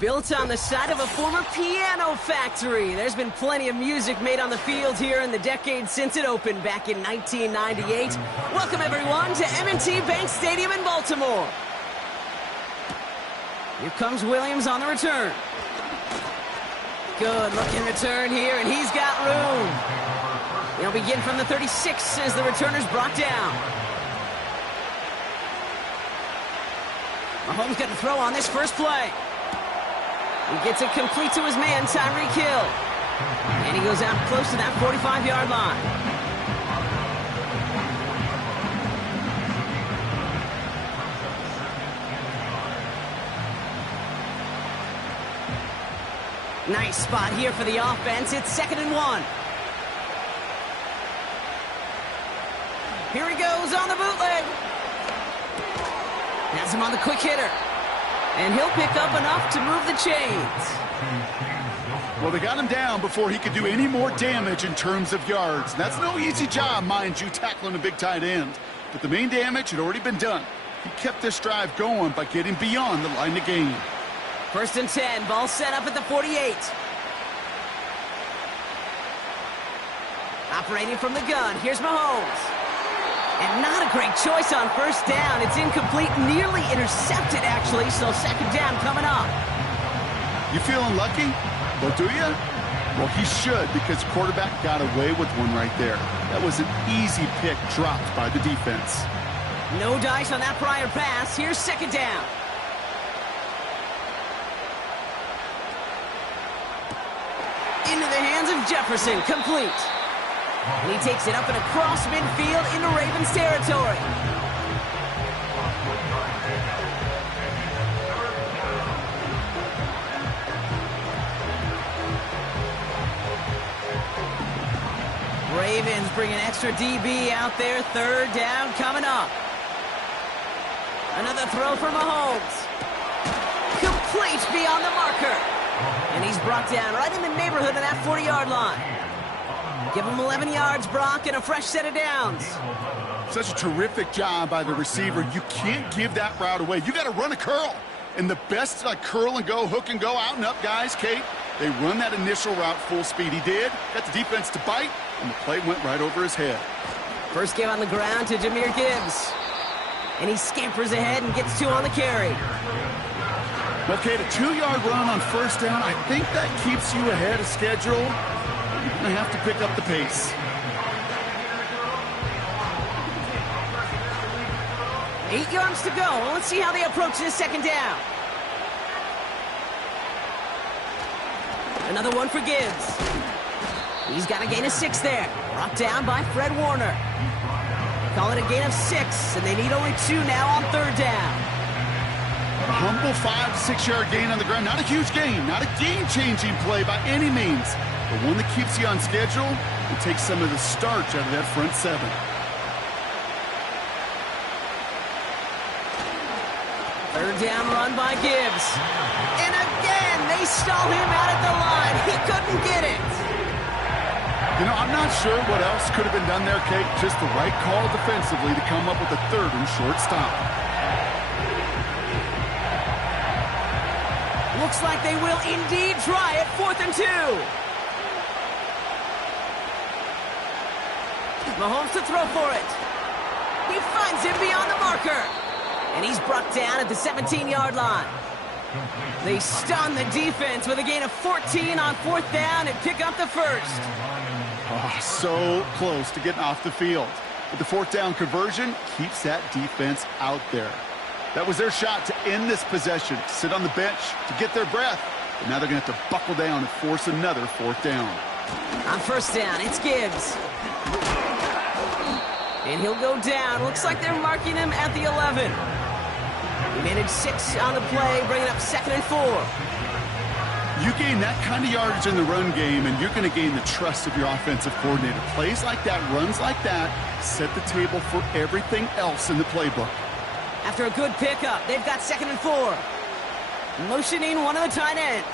Built on the side of a former piano factory, there's been plenty of music made on the field here in the decade since it opened back in 1998. Welcome, everyone, to M&T Bank Stadium in Baltimore. Here comes Williams on the return. Good looking return here, and he's got room. They'll begin from the 36 as the returner's brought down. Mahomes got to throw on this first play. He gets it complete to his man, Tyreek Hill. And he goes out close to that 45-yard line. Nice spot here for the offense. It's 2nd and 1. Here he goes on the bootleg. Has him on the quick hitter. And he'll pick up enough to move the chains. Well, they got him down before he could do any more damage in terms of yards. That's no easy job, mind you, tackling a big tight end. But the main damage had already been done. He kept this drive going by getting beyond the line of game. 1st and 10, ball set up at the 48. Operating from the gun, here's Mahomes. And not a great choice on 1st down. It's incomplete, nearly intercepted, actually, so 2nd down coming up. You feeling lucky? Well, do you? Well, he should, because the quarterback got away with one right there. That was an easy pick dropped by the defense. No dice on that prior pass. Here's 2nd down. Into the hands of Jefferson, complete. And he takes it up and across midfield into Ravens territory. Ravens bring an extra DB out there. 3rd down coming up. Another throw for Mahomes. Complete beyond the marker. And he's brought down right in the neighborhood of that 40-yard line. Give him 11 yards, Brock, and a fresh set of downs. Such a terrific job by the receiver. You can't give that route away. You got to run a curl. And the best, like curl and go, hook and go, out and up, guys, Kate, they run that initial route full speed. He did. Got the defense to bite, and the play went right over his head. First give on the ground to Jahmyr Gibbs. And he scampers ahead and gets 2 on the carry. Okay, the 2-yard run on 1st down, I think that keeps you ahead of schedule. You're going to have to pick up the pace. 8 yards to go. Well, let's see how they approach this 2nd down. Another one for Gibbs. He's got a gain of 6 there. Brought down by Fred Warner. Call it a gain of 6, and they need only 2 now on 3rd down. A humble 5 to 6 yard gain on the ground. Not a huge gain, not a game-changing play by any means, but one that keeps you on schedule and takes some of the starch out of that front 7. Third down run by Gibbs. And again, they stall him out at the line. He couldn't get it. You know, I'm not sure what else could have been done there, Kate. Just the right call defensively to come up with a 3rd and short stop. Looks like they will indeed try it. 4th and 2. Mahomes to throw for it. He finds him beyond the marker. And he's brought down at the 17-yard line. They stun the defense with a gain of 14 on 4th down and pick up the 1st. Oh, so close to getting off the field. But the 4th down conversion keeps that defense out there. That was their shot to end this possession, sit on the bench to get their breath. But now they're going to have to buckle down and force another 4th down. On 1st down, it's Gibbs. And he'll go down. Looks like they're marking him at the 11. He managed 6 on the play, bringing up 2nd and 4. You gain that kind of yardage in the run game, and you're going to gain the trust of your offensive coordinator. Plays like that, runs like that, set the table for everything else in the playbook. After a good pickup, they've got 2nd and 4. Motioning one of the tight ends.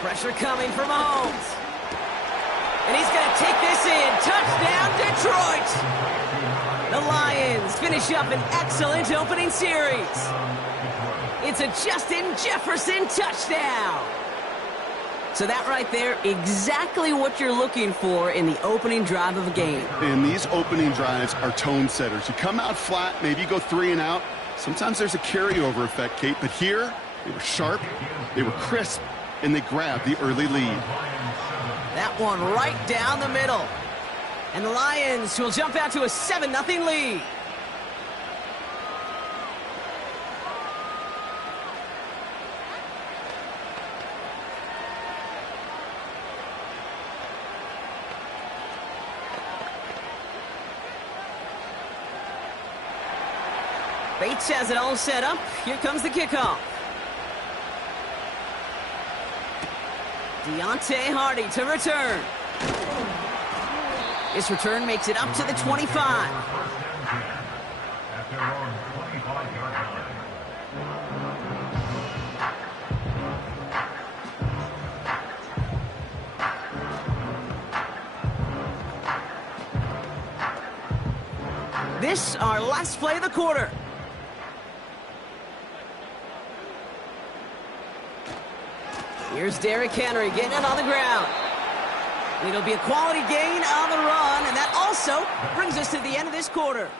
Pressure coming for Mahomes. And he's going to take this in. Touchdown, Detroit! The Lions finish up an excellent opening series. It's a Justin Jefferson touchdown. So that right there, exactly what you're looking for in the opening drive of a game. And these opening drives are tone setters. You come out flat, maybe you go 3 and out. Sometimes there's a carryover effect, Kate, but here they were sharp, they were crisp, and they grabbed the early lead. That one right down the middle. And the Lions will jump out to a 7-0 lead. Bates has it all set up. Here comes the kickoff. Deontay Hardy to return. This return makes it up to the 25. This, our last play of the quarter. Here's Derrick Henry getting it on the ground. It'll be a quality gain on the run, and that also brings us to the end of this quarter.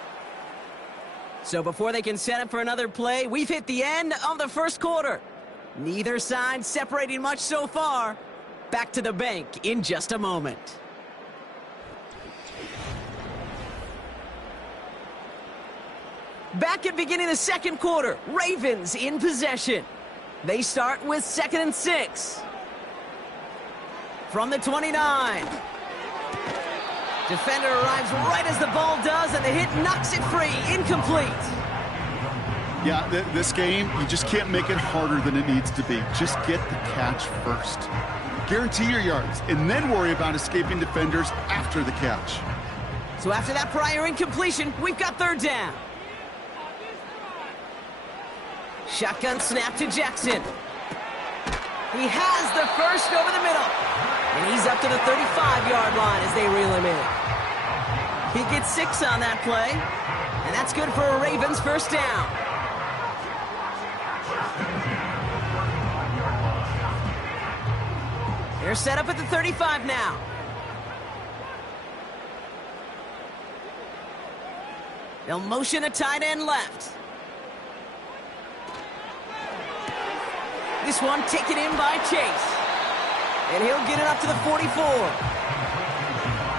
So before they can set up for another play, we've hit the end of the first quarter. Neither side separating much so far. Back to the bank in just a moment. Back at beginning of the second quarter, Ravens in possession. They start with 2nd and 6. From the 29. Defender arrives right as the ball does, and the hit knocks it free. Incomplete. Yeah, this game, you just can't make it harder than it needs to be. Just get the catch first. Guarantee your yards, and then worry about escaping defenders after the catch. So after that prior incompletion, we've got 3rd down. Shotgun snap to Jackson. He has the first over the middle. And he's up to the 35-yard line as they reel him in. He gets 6 on that play. And that's good for a Ravens first down. They're set up at the 35 now. They'll motion a tight end left. This one taken in by Chase. And he'll get it up to the 44.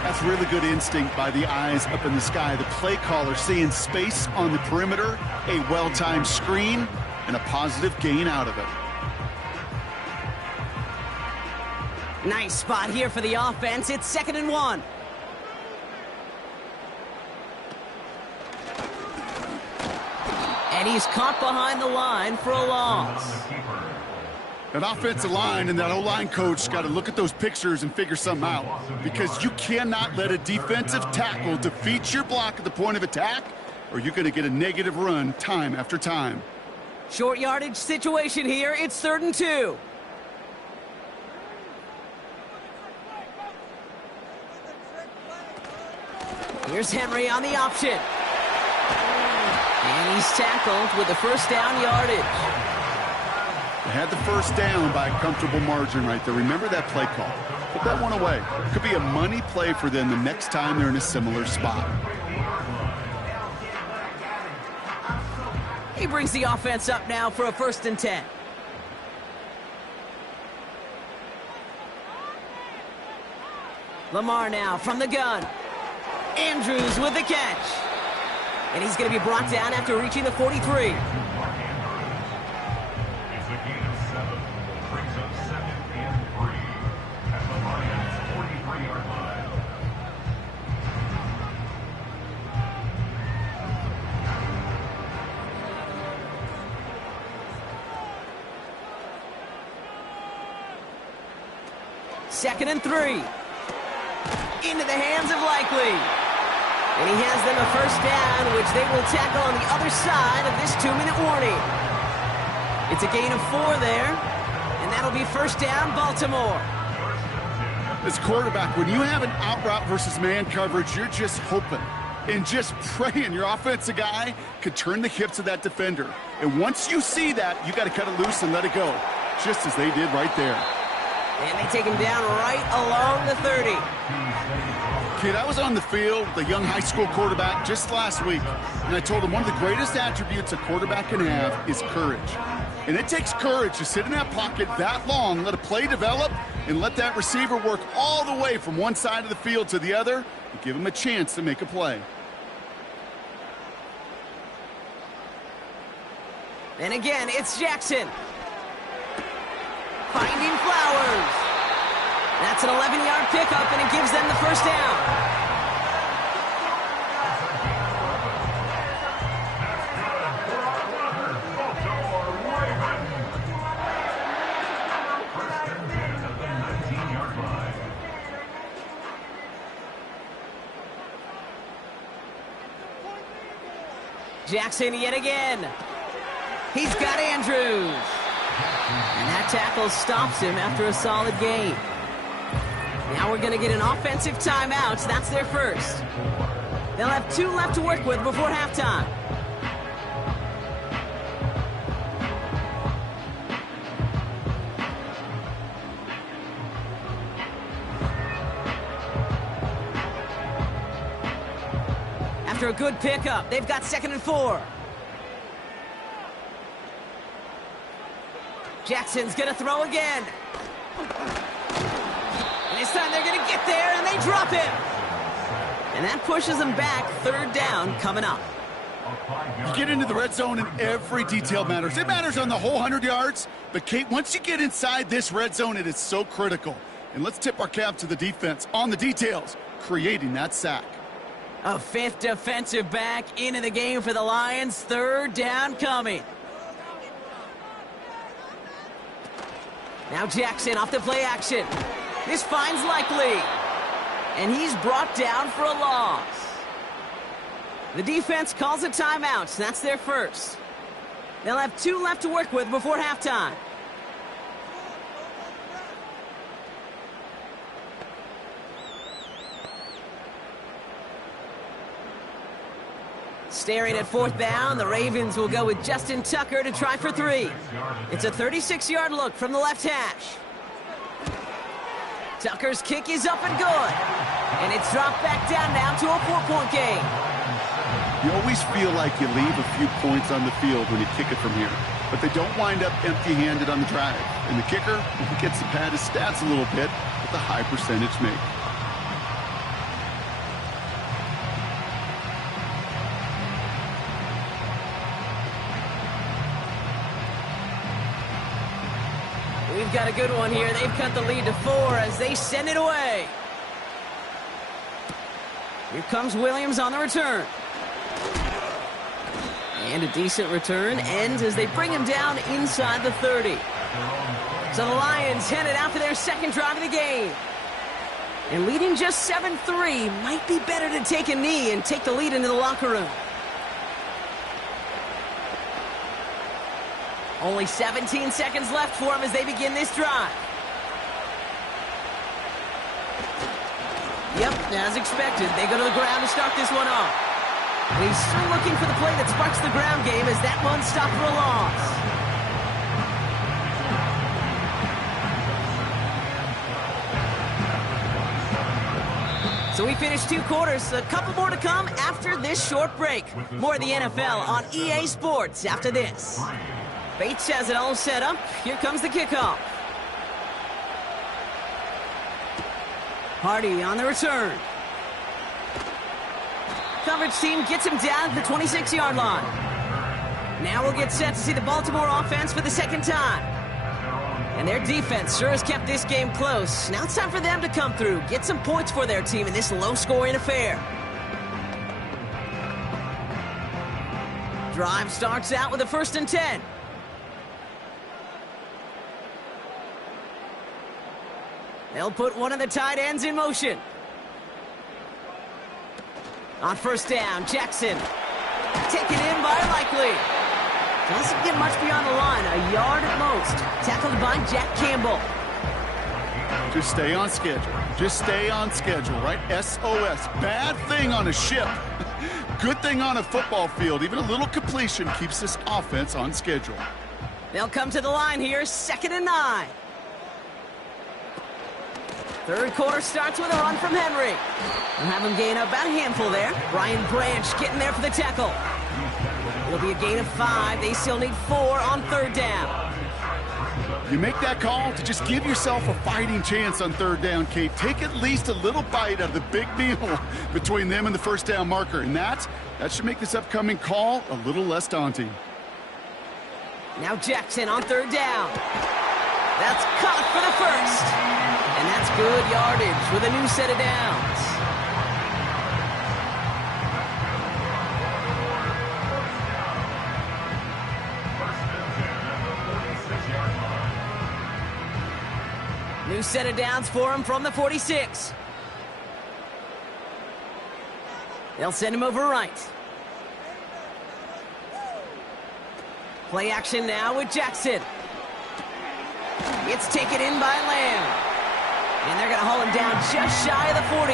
That's really good instinct by the eyes up in the sky. The play caller seeing space on the perimeter, a well-timed screen, and a positive gain out of it. Nice spot here for the offense. It's 2nd and 1. And he's caught behind the line for a loss. That offensive line and that O-line coach got to look at those pictures and figure something out, because you cannot let a defensive tackle defeat your block at the point of attack, or you're going to get a negative run time after time. Short yardage situation here. It's 3rd and 2. Here's Henry on the option. And he's tackled with the first down yardage. They had the first down by a comfortable margin right there. Remember that play call. Put that one away. Could be a money play for them the next time they're in a similar spot. He brings the offense up now for a 1st and 10. Lamar now from the gun. Andrews with the catch. And he's going to be brought down after reaching the 43. Second and 3. Into the hands of Likely. And he has them a first down, which they will tackle on the other side of this 2-minute warning. It's a gain of 4 there, and that'll be first down, Baltimore. As quarterback, when you have an out route versus man coverage, you're just hoping and just praying your offensive guy could turn the hips of that defender. And once you see that, you got to cut it loose and let it go, just as they did right there. And they take him down right along the 30. Kid, I was on the field with a young high school quarterback just last week, and I told him one of the greatest attributes a quarterback can have is courage. And it takes courage to sit in that pocket that long, let a play develop, and let that receiver work all the way from one side of the field to the other, and give him a chance to make a play. And again, it's Jackson. Finding Flowers. That's an 11-yard pickup, and it gives them the first down. Jackson yet again. He's got Andrews. And that tackle stops him after a solid gain. Now we're going to get an offensive timeout. That's their first. They'll have 2 left to work with before halftime. After a good pickup, they've got 2nd and 4. Jackson's going to throw again. And this time they're going to get there, and they drop him. And that pushes them back. 3rd down coming up. You get into the red zone and every detail matters. It matters on the whole 100 yards. But, Kate, once you get inside this red zone, it is so critical. And let's tip our cap to the defense on the details, creating that sack. A 5th defensive back into the game for the Lions. 3rd down coming. Now Jackson off the play action. This finds Likely. And he's brought down for a loss. The defense calls a timeout. That's their first. They'll have 2 left to work with before halftime. Staring at 4th down, the Ravens will go with Justin Tucker to try for 3. It's a 36-yard look from the left hash. Tucker's kick is up and good. And it's dropped back down now to a 4-point game. You always feel like you leave a few points on the field when you kick it from here. But they don't wind up empty-handed on the drive. And the kicker, he gets to pad his stats a little bit with a high percentage make. We've got a good one here. They've cut the lead to 4 as they send it away. Here comes Williams on the return. And a decent return ends as they bring him down inside the 30. So the Lions headed out for their 2nd drive of the game. And leading just 7-3, might be better to take a knee and take the lead into the locker room. Only 17 seconds left for him as they begin this drive. Yep, as expected, they go to the ground to start this one off. And he's still looking for the play that sparks the ground game as that one stopped for a loss. So we finished 2 quarters, a couple more to come after this short break. More of the NFL on EA Sports after this. Bates has it all set up. Here comes the kickoff. Hardy on the return. Coverage team gets him down at the 26-yard line. Now we'll get set to see the Baltimore offense for the 2nd time. And their defense sure has kept this game close. Now it's time for them to come through, get some points for their team in this low-scoring affair. Drive starts out with a 1st and 10. They'll put one of the tight ends in motion. On 1st down, Jackson. Taken in by Likely. Doesn't get much beyond the line, a yard at most. Tackled by Jack Campbell. Just stay on schedule. Just stay on schedule, right? SOS. Bad thing on a ship. Good thing on a football field. Even a little completion keeps this offense on schedule. They'll come to the line here, 2nd and 9. 3rd quarter starts with a run from Henry. We'll have him gain about a handful there. Brian Branch getting there for the tackle. It'll be a gain of 5. They still need 4 on 3rd down. You make that call to just give yourself a fighting chance on 3rd down, Kate. Take at least a little bite out of the big meal between them and the 1st down marker. And that should make this upcoming call a little less daunting. Now Jackson on 3rd down. That's caught for the 1st. And that's good yardage with a new set of downs. New set of downs for him from the 46. They'll send him over right. Play action now with Jackson. It's taken in by Lamb. And they're going to haul him down just shy of the 40.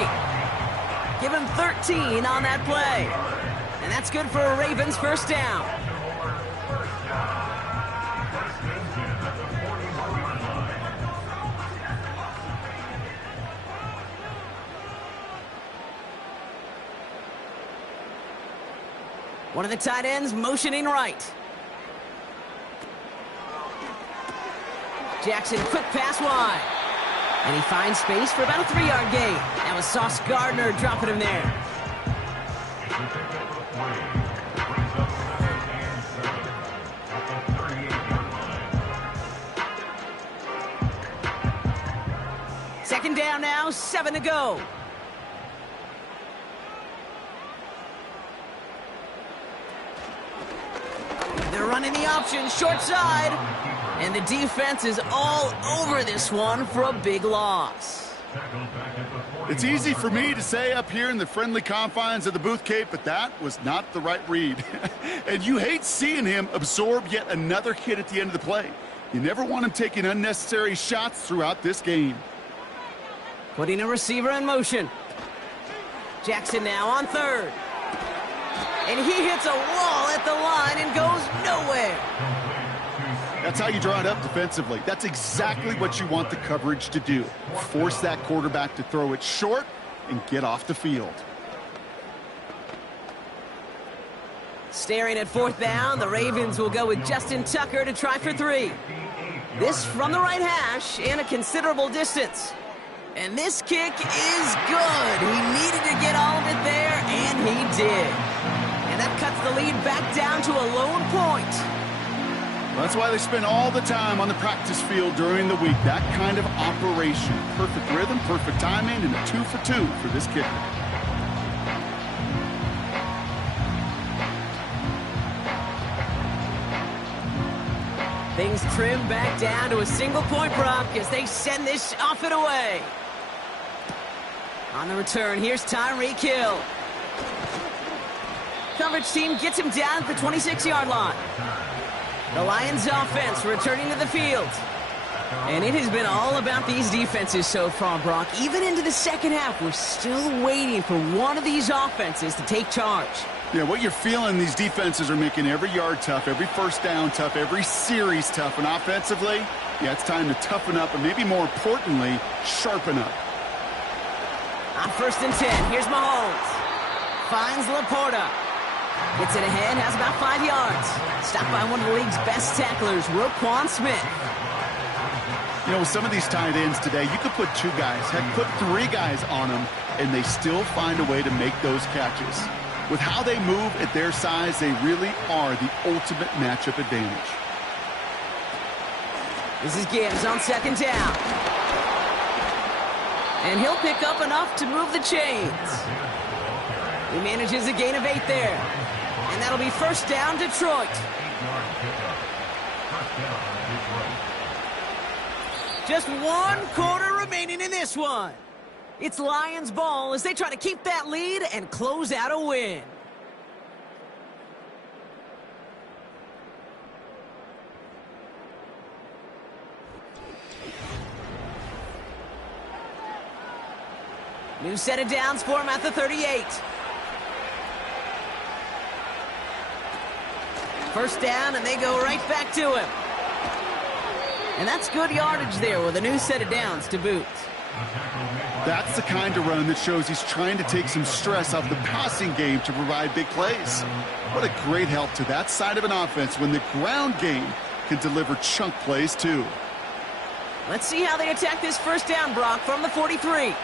Give him 13 on that play. And that's good for a Ravens first down. One of the tight ends motioning right. Jackson, quick pass wide. And he finds space for about a 3-yard gain. That was Sauce Gardner dropping him there. Second down now, 7 to go. They're running the option, short side. And the defense is all over this one for a big loss. It's easy for me to say up here in the friendly confines of the Booth Cape, but that was not the right read. And you hate seeing him absorb yet another hit at the end of the play. You never want him taking unnecessary shots throughout this game. Putting a receiver in motion. Jackson now on third. And he hits a wall at the line and goes nowhere. That's how you draw it up defensively. That's exactly what you want the coverage to do. Force that quarterback to throw it short and get off the field. Staring at fourth down, the Ravens will go with Justin Tucker to try for 3. This from the right hash and a considerable distance. And this kick is good. He needed to get all of it there, and he did. And that cuts the lead back down to a lone point. Well, that's why they spend all the time on the practice field during the week. That kind of operation. Perfect rhythm, perfect timing, and a 2 for 2 for this kicker. Things trim back down to a single point, Brock, as they send this off and away. On the return, here's Tyreek Hill. Coverage team gets him down at the 26-yard line. The Lions offense returning to the field. And it has been all about these defenses so far, Brock. Even into the second half, we're still waiting for one of these offenses to take charge. Yeah, what you're feeling, these defenses are making every yard tough, every first down tough, every series tough. And offensively, yeah, it's time to toughen up, and maybe more importantly, sharpen up. On 1st and 10, here's Mahomes. Finds Laporta. Gets it ahead, has about 5 yards. Stopped by one of the league's best tacklers, Roquan Smith. You know, with some of these tight ends today, you could put 2 guys, heck, put 3 guys on them, and they still find a way to make those catches. With how they move at their size, they really are the ultimate matchup advantage. This is Gibbs on 2nd down. And he'll pick up enough to move the chains. He manages a gain of 8 there. And that'll be first down, Detroit. Just 1 quarter remaining in this one. It's Lions ball as they try to keep that lead and close out a win. New set of downs for him at the 38. First down, and they go right back to him. And that's good yardage there with a new set of downs to boot. That's the kind of run that shows he's trying to take some stress off the passing game to provide big plays. What a great help to that side of an offense when the ground game can deliver chunk plays too. Let's see how they attack this first down, Brock, from the 43.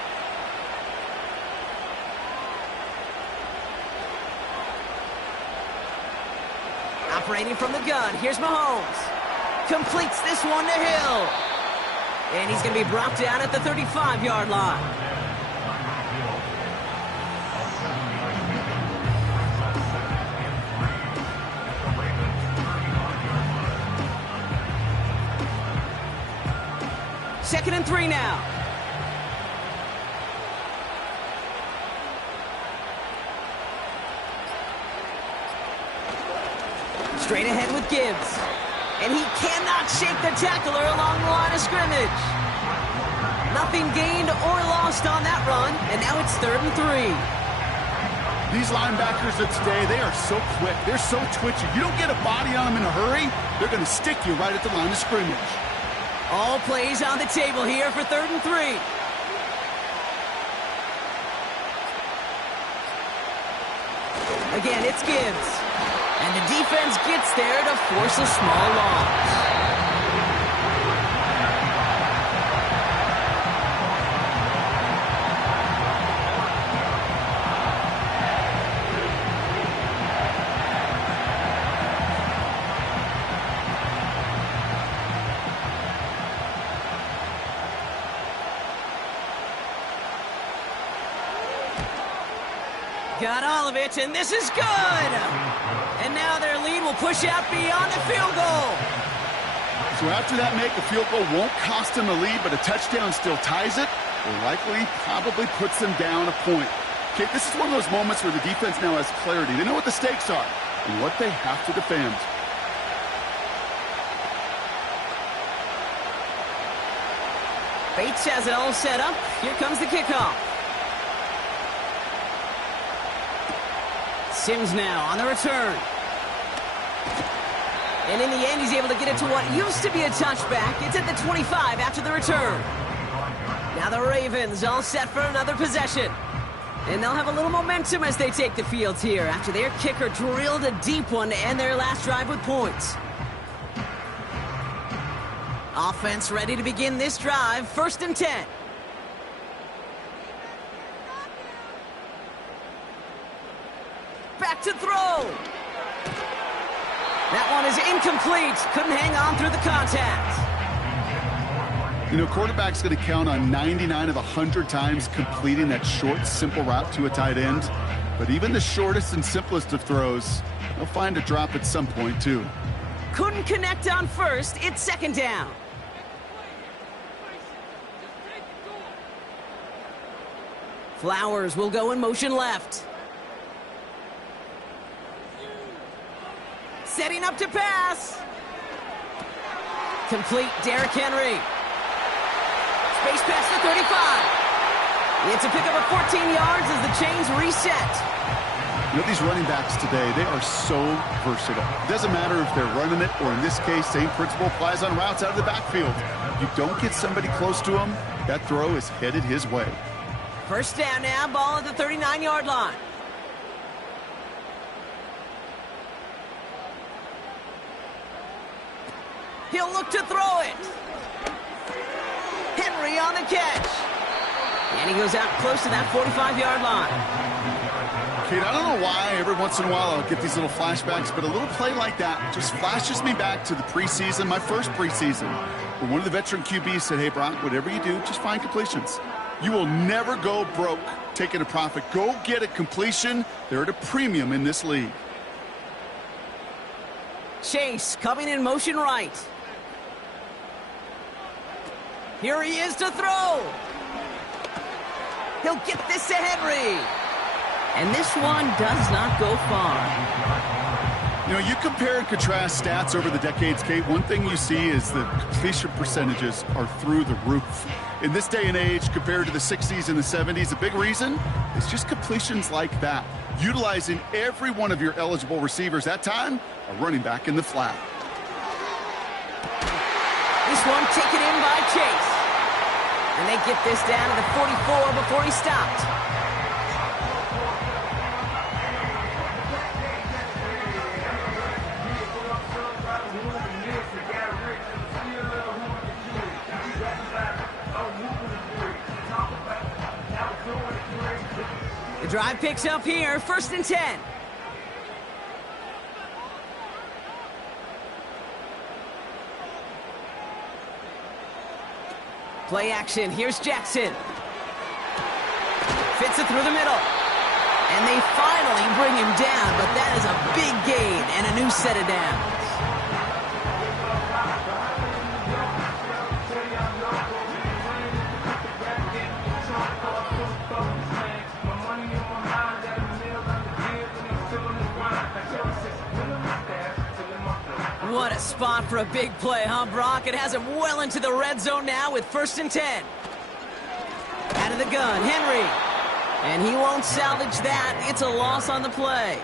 Operating from the gun, here's Mahomes. Completes this one to Hill. And he's going to be brought down at the 35-yard line. Second and 3 now. Straight ahead with Gibbs. And he cannot shake the tackler along the line of scrimmage. Nothing gained or lost on that run, and now it's 3rd and 3. These linebackers of today, they are so quick. They're so twitchy. You don't get a body on them in a hurry, they're going to stick you right at the line of scrimmage. All plays on the table here for 3rd and 3. Again, it's Gibbs. And the defense gets there to force a small loss. Got all of it, and this is good! And now their lead will push out beyond the field goal. So after that make, a field goal won't cost them a lead, but a touchdown still ties it, or likely probably puts them down a point. Okay, this is one of those moments where the defense now has clarity. They know what the stakes are and what they have to defend. Bates has it all set up. Here comes the kickoff. Sims now on the return. And in the end, he's able to get it to what used to be a touchback. It's at the 25 after the return. Now the Ravens all set for another possession. And they'll have a little momentum as they take the field here after their kicker drilled a deep one to end their last drive with points. Offense ready to begin this drive. 1st and 10. Back to throw. That one is incomplete. Couldn't hang on through the contact. You know, quarterback's going to count on 99 of 100 times completing that short, simple route to a tight end. But even the shortest and simplest of throws, they'll find a drop at some point, too. Couldn't connect on 1st. It's 2nd down. Flowers will go in motion left. Setting up to pass. Complete, Derrick Henry. Space pass to 35. It's a pickup of 14 yards as the chains reset. You know, these running backs today, they are so versatile. It doesn't matter if they're running it, or in this case, same principle applies on routes out of the backfield. You don't get somebody close to him, that throw is headed his way. 1st down now, ball at the 39-yard line. He'll look to throw it. Henry on the catch. And he goes out close to that 45-yard line. Kate, I don't know why every once in a while I'll get these little flashbacks, but a little play like that just flashes me back to the preseason, my first preseason, where one of the veteran QBs said, hey, Brock, whatever you do, just find completions. You will never go broke taking a profit. Go get a completion. They're at a premium in this league. Chase coming in motion right. Here he is to throw. He'll get this to Henry. And this one does not go far. You know, you compare and contrast stats over the decades, Kate. One thing you see is the completion percentages are through the roof. In this day and age, compared to the 60s and the 70s, a big reason is just completions like that. Utilizing every one of your eligible receivers. That time, a running back in the flat. This one taken in by Chase. And they get this down to the 44 before he stopped. The drive picks up here, 1st and 10. Play action, here's Jackson. Fits it through the middle. And they finally bring him down, but that is a big gain and a new set of downs. a spot for a big play, huh, Brock? It has him well into the red zone now with 1st and 10. Out of the gun, Henry. And he won't salvage that. It's a loss on the play.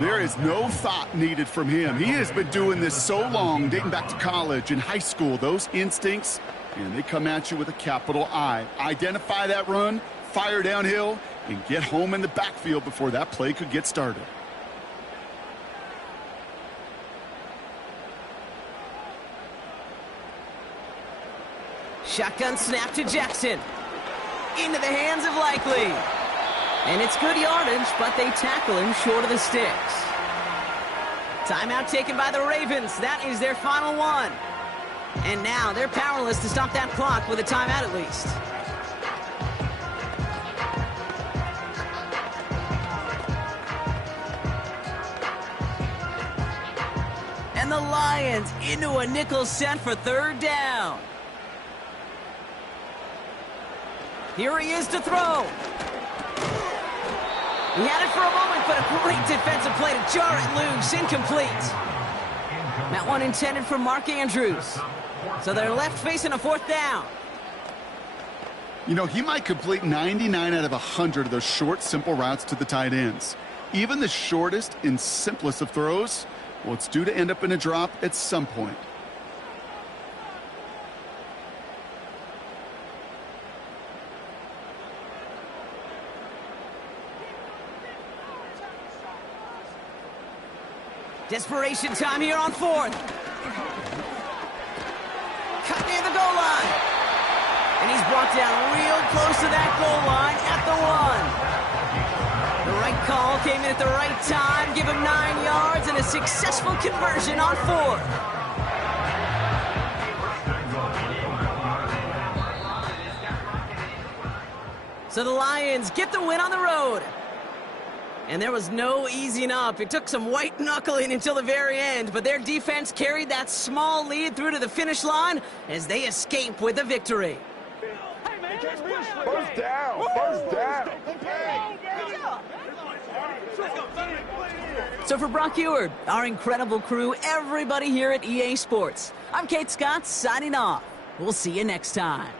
There is no thought needed from him. He has been doing this so long, dating back to college and high school. Those instincts, and they come at you with a capital I. Identify that run, fire downhill, and get home in the backfield before that play could get started. Shotgun snap to Jackson. Into the hands of Likely. And it's good yardage, but they tackle him short of the sticks. Timeout taken by the Ravens. That is their final one. And now they're powerless to stop that clock with a timeout at least. And the Lions into a nickel set for 3rd down. Here he is to throw. He had it for a moment, but a great defensive play to jar it loose. Incomplete. That one intended for Mark Andrews. So they're left facing a 4th down. You know, he might complete 99 out of 100 of those short, simple routes to the tight ends. Even the shortest and simplest of throws, well, it's due to end up in a drop at some point. Desperation time here on 4th. Cut near the goal line. And he's brought down real close to that goal line at the 1. The right call came in at the right time. Give him 9 yards and a successful conversion on 4th. So the Lions get the win on the road. And there was no easing up. It took some white knuckling until the very end, but their defense carried that small lead through to the finish line as they escape with the victory. First down. First down. So for Brock Huard, our incredible crew, everybody here at EA Sports, I'm Kate Scott signing off. We'll see you next time.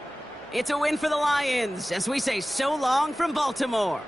It's a win for the Lions as we say so long from Baltimore.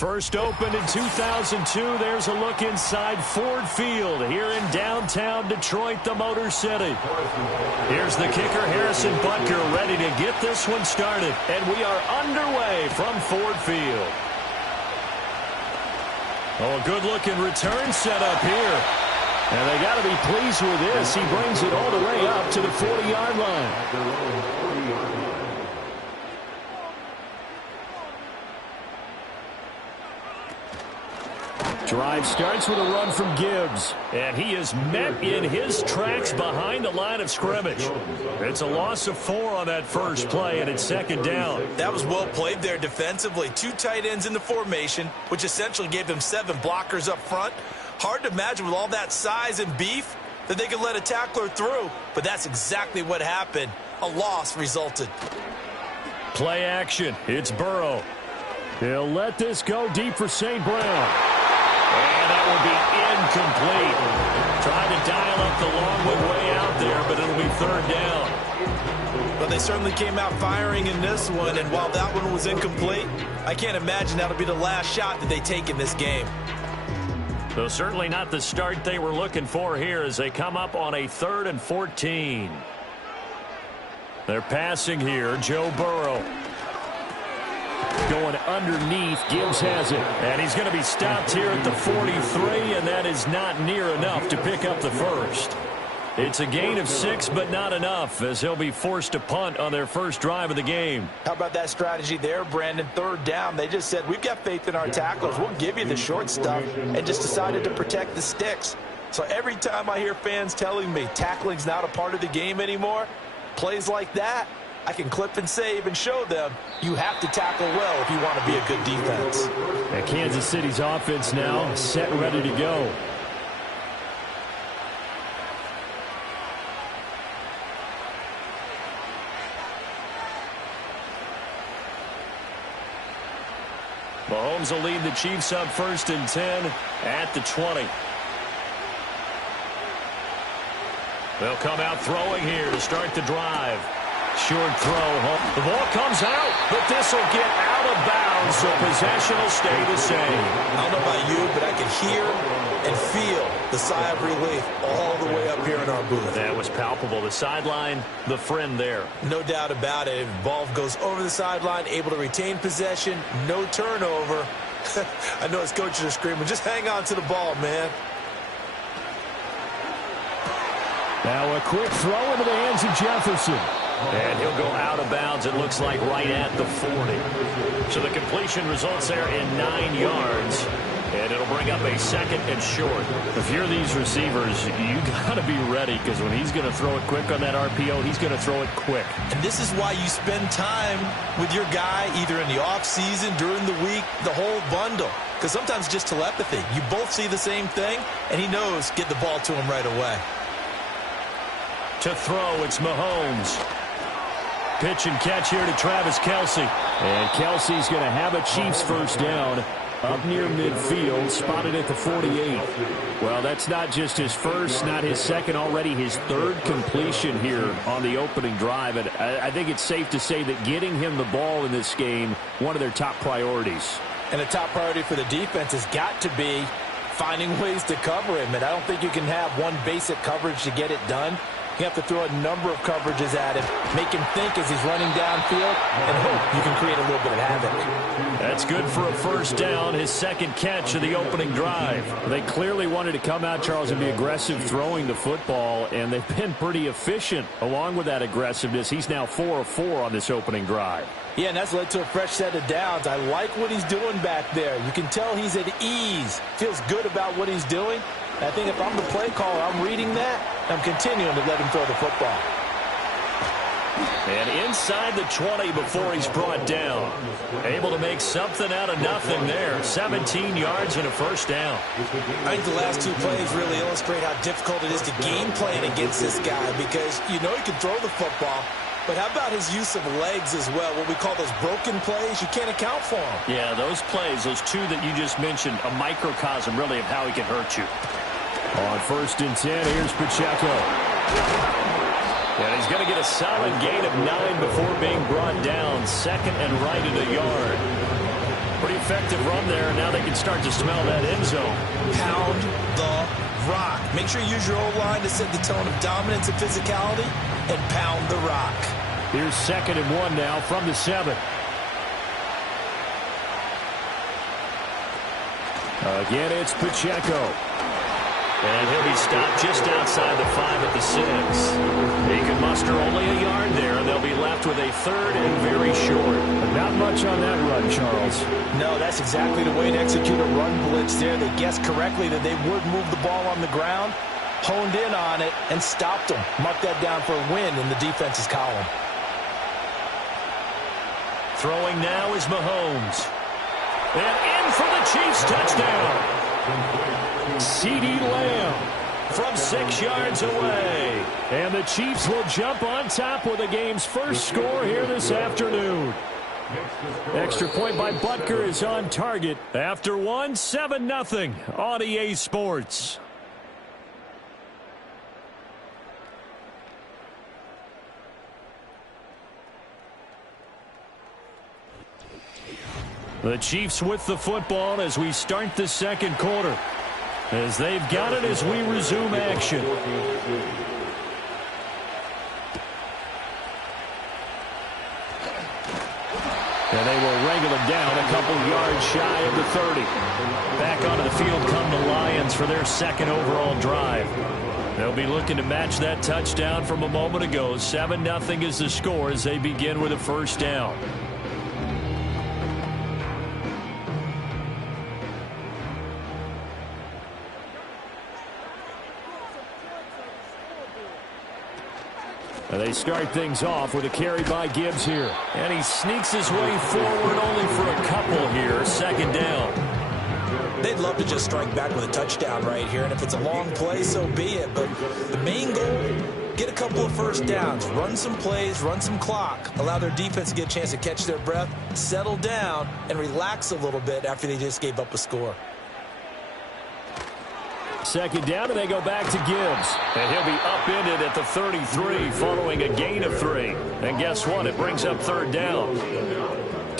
First opened in 2002. There's a look inside Ford Field here in downtown Detroit, the Motor City. Here's the kicker, Harrison Butker, ready to get this one started. And we are underway from Ford Field. Oh, a good-looking return set up here. And they got to be pleased with this. He brings it all the way up to the 40-yard line. Drive starts with a run from Gibbs. And he is met in his tracks behind the line of scrimmage. It's a loss of 4 on that first play, and it's second down. That was well played there defensively. 2 tight ends in the formation, which essentially gave them 7 blockers up front. Hard to imagine with all that size and beef that they could let a tackler through. But that's exactly what happened. A loss resulted. Play action. It's Burrow. He'll let this go deep for St. Brown. And that will be incomplete. Trying to dial up the long way out there, but it'll be third down. But they certainly came out firing in this one, and while that one was incomplete, I can't imagine that'll be the last shot that they take in this game. So certainly not the start they were looking for here as they come up on a 3rd and 14. They're passing here, Joe Burrow. Going underneath, Gibbs has it. And he's going to be stopped here at the 43, and that is not near enough to pick up the first. It's a gain of 6, but not enough, as he'll be forced to punt on their first drive of the game. How about that strategy there, Brandon? 3rd down. They just said, we've got faith in our tacklers. We'll give you the short stuff, and just decided to protect the sticks. So every time I hear fans telling me tackling's not a part of the game anymore, plays like that, I can clip and save and show them you have to tackle well if you want to be a good defense. And Kansas City's offense now set, ready to go. Mahomes will lead the Chiefs up 1st and 10 at the 20. They'll come out throwing here to start the drive. Short throw. The ball comes out, but this will get out and so possession will stay the same. I don't know about you, but I can hear and feel the sigh of relief all the way up here in our booth. That was palpable. The sideline, the friend there. No doubt about it. If the ball goes over the sideline, able to retain possession, no turnover. I know his coaches are screaming, just hang on to the ball, man. Now a quick throw into the hands of Jefferson. And he'll go out of bounds, it looks like, right at the 40. So the completion results there in 9 yards. And it'll bring up a 2nd and short. If you're these receivers, you got to be ready, because when he's going to throw it quick on that RPO, he's going to throw it quick. And this is why you spend time with your guy, either in the offseason, during the week, the whole bundle. Because sometimes just telepathy. You both see the same thing, and he knows get the ball to him right away. To throw, it's Mahomes. Pitch and catch here to Travis Kelce. And Kelce's going to have a Chiefs first down up near midfield, spotted at the 48. Well, that's not just his first, not his second, already his 3rd completion here on the opening drive. And I think it's safe to say that getting him the ball in this game, one of their top priorities. And the top priority for the defense has got to be finding ways to cover him. And I don't think you can have one basic coverage to get it done. You have to throw a number of coverages at him, make him think as he's running downfield, and hope you can create a little bit of havoc. That's good for a first down, his 2nd catch of the opening drive. They clearly wanted to come out, Charles, and be aggressive throwing the football, and they've been pretty efficient along with that aggressiveness. He's now 4 of 4 on this opening drive. Yeah, and that's led to a fresh set of downs. I like what he's doing back there. You can tell he's at ease, feels good about what he's doing. I think if I'm the play caller, I'm reading that, I'm continuing to let him throw the football. And inside the 20 before he's brought down. Able to make something out of nothing there. 17 yards and a first down. I think the last 2 plays really illustrate how difficult it is to game plan against this guy, because you know he can throw the football, but how about his use of legs as well? What we call those broken plays, you can't account for them. Yeah, those plays, those 2 that you just mentioned, a microcosm really of how he can hurt you. On 1st and 10, here's Pacheco. And he's going to get a solid gain of 9 before being brought down. 2nd and right at a yard. Pretty effective run there. Now they can start to smell that end zone. Pound the rock. Make sure you use your O-line to set the tone of dominance and physicality, and pound the rock. Here's 2nd and 1 now from the 7. Again, it's Pacheco. And he'll be stopped just outside the 5 at the 6. He can muster only a yard there, and they'll be left with a 3rd and very short. Not much on that run, Charles. No, that's exactly the way to execute a run blitz there. They guessed correctly that they would move the ball on the ground, honed in on it, and stopped them. Mark that down for a win in the defense's column. Throwing now is Mahomes. And in for the Chiefs touchdown. CeeDee Lamb from 6 yards away. And the Chiefs will jump on top with the game's first score here this afternoon. Extra point by Butker is on target. After 1, 7-0 on EA Sports. The Chiefs with the football as we start the 2nd quarter. As they've got it as we resume action. And they will wrangle it down a couple yards shy of the 30. Back onto the field come the Lions for their 2nd overall drive. They'll be looking to match that touchdown from a moment ago. 7-0 is the score as they begin with a first down. They start things off with a carry by Gibbs here. And he sneaks his way forward only for a couple here. 2nd down. They'd love to just strike back with a touchdown right here. And if it's a long play, so be it. But the main goal, get a couple of first downs. Run some plays, run some clock. Allow their defense to get a chance to catch their breath, settle down, and relax a little bit after they just gave up a score. 2nd down, and they go back to Gibbs. And he'll be upended at the 33 following a gain of 3. And guess what? It brings up 3rd down.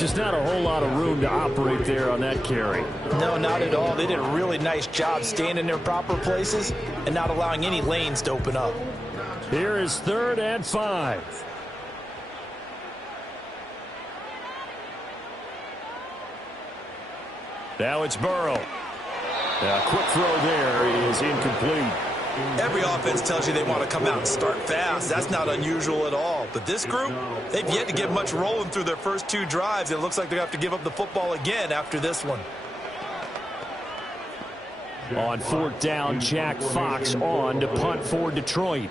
Just not a whole lot of room to operate there on that carry. No, not at all. They did a really nice job staying in their proper places and not allowing any lanes to open up. Here is 3rd and 5. Now it's Burrow. A quick throw there is incomplete. Every offense tells you they want to come out and start fast. That's not unusual at all. But this group, they've yet to get much rolling through their first 2 drives. It looks like they're going to have to give up the football again after this one. On 4th down, Jack Fox on to punt for Detroit.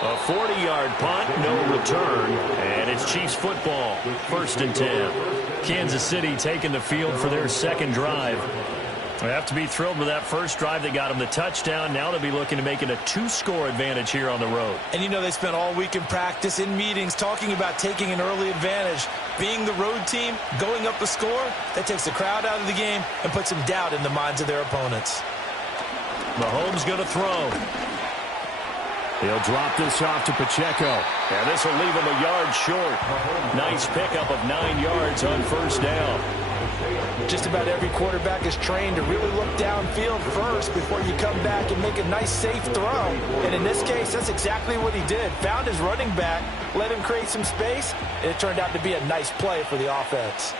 A 40-yard punt, no return, and it's Chiefs football, 1st and 10. Kansas City taking the field for their 2nd drive. They have to be thrilled with that first drive that got them the touchdown. Now they'll be looking to make it a 2-score advantage here on the road. And you know they spent all week in practice, in meetings, talking about taking an early advantage. Being the road team, going up the score, that takes the crowd out of the game and puts some doubt in the minds of their opponents. Mahomes going to throw. He'll drop this off to Pacheco. And this will leave him a yard short. Nice pickup of 9 yards on 1st down. Just about every quarterback is trained to really look downfield first before you come back and make a nice, safe throw. And in this case, that's exactly what he did. Found his running back, let him create some space, and it turned out to be a nice play for the offense.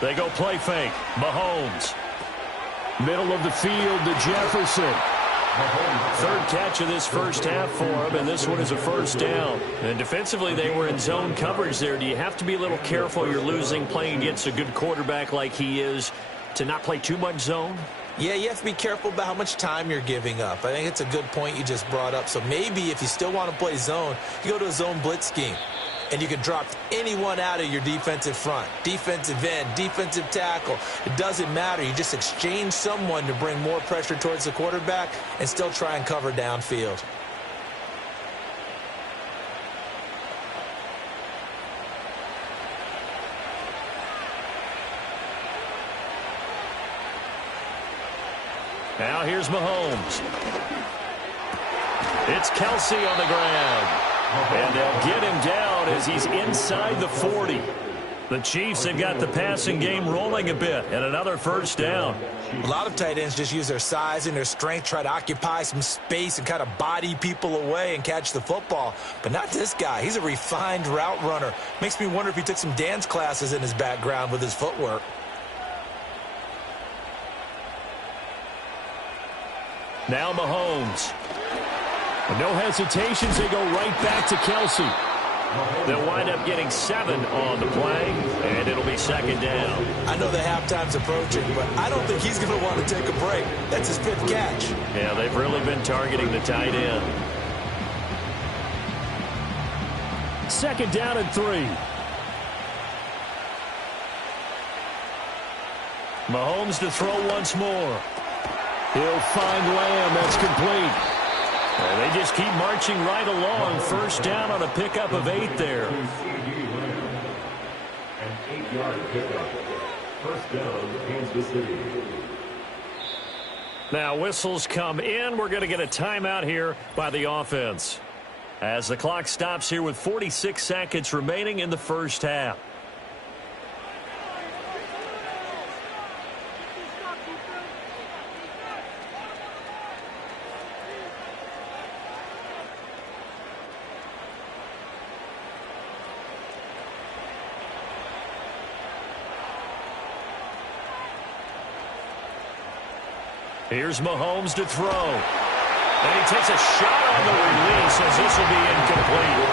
They go play fake. Mahomes. Middle of the field to Jefferson. 3rd catch of this first half for him, and this one is a 1st down. And defensively, they were in zone coverage there. Do you have to be a little careful? You're losing playing against a good quarterback like he is to not play too much zone? Yeah, you have to be careful about how much time you're giving up. I think it's a good point you just brought up. So maybe if you still want to play zone, you go to a zone blitz scheme. And you can drop anyone out of your defensive front, defensive end, defensive tackle. It doesn't matter. You just exchange someone to bring more pressure towards the quarterback and still try and cover downfield. Now here's Mahomes. It's Kelsey on the ground. And they'll get him down as he's inside the 40. The Chiefs have got the passing game rolling a bit, and another 1st down. A lot of tight ends just use their size and their strength, try to occupy some space and kind of body people away and catch the football. But not this guy. He's a refined route runner. Makes me wonder if he took some dance classes in his background with his footwork. Now Mahomes. No hesitations, they go right back to Kelsey. They'll wind up getting 7 on the play, and it'll be 2nd down. I know the halftime's approaching, but I don't think he's going to want to take a break. That's his 5th catch. Yeah, they've really been targeting the tight end. 2nd down and 3. Mahomes to throw once more. He'll find Lamb. That's complete. And they just keep marching right along. 1st down on a pickup of 8 there. An 8-yard pickup. 1st down, Kansas City. Now whistles come in. We're going to get a timeout here by the offense as the clock stops here with 46 seconds remaining in the 1st half. Here's Mahomes to throw. And he takes a shot on the release as this will be incomplete.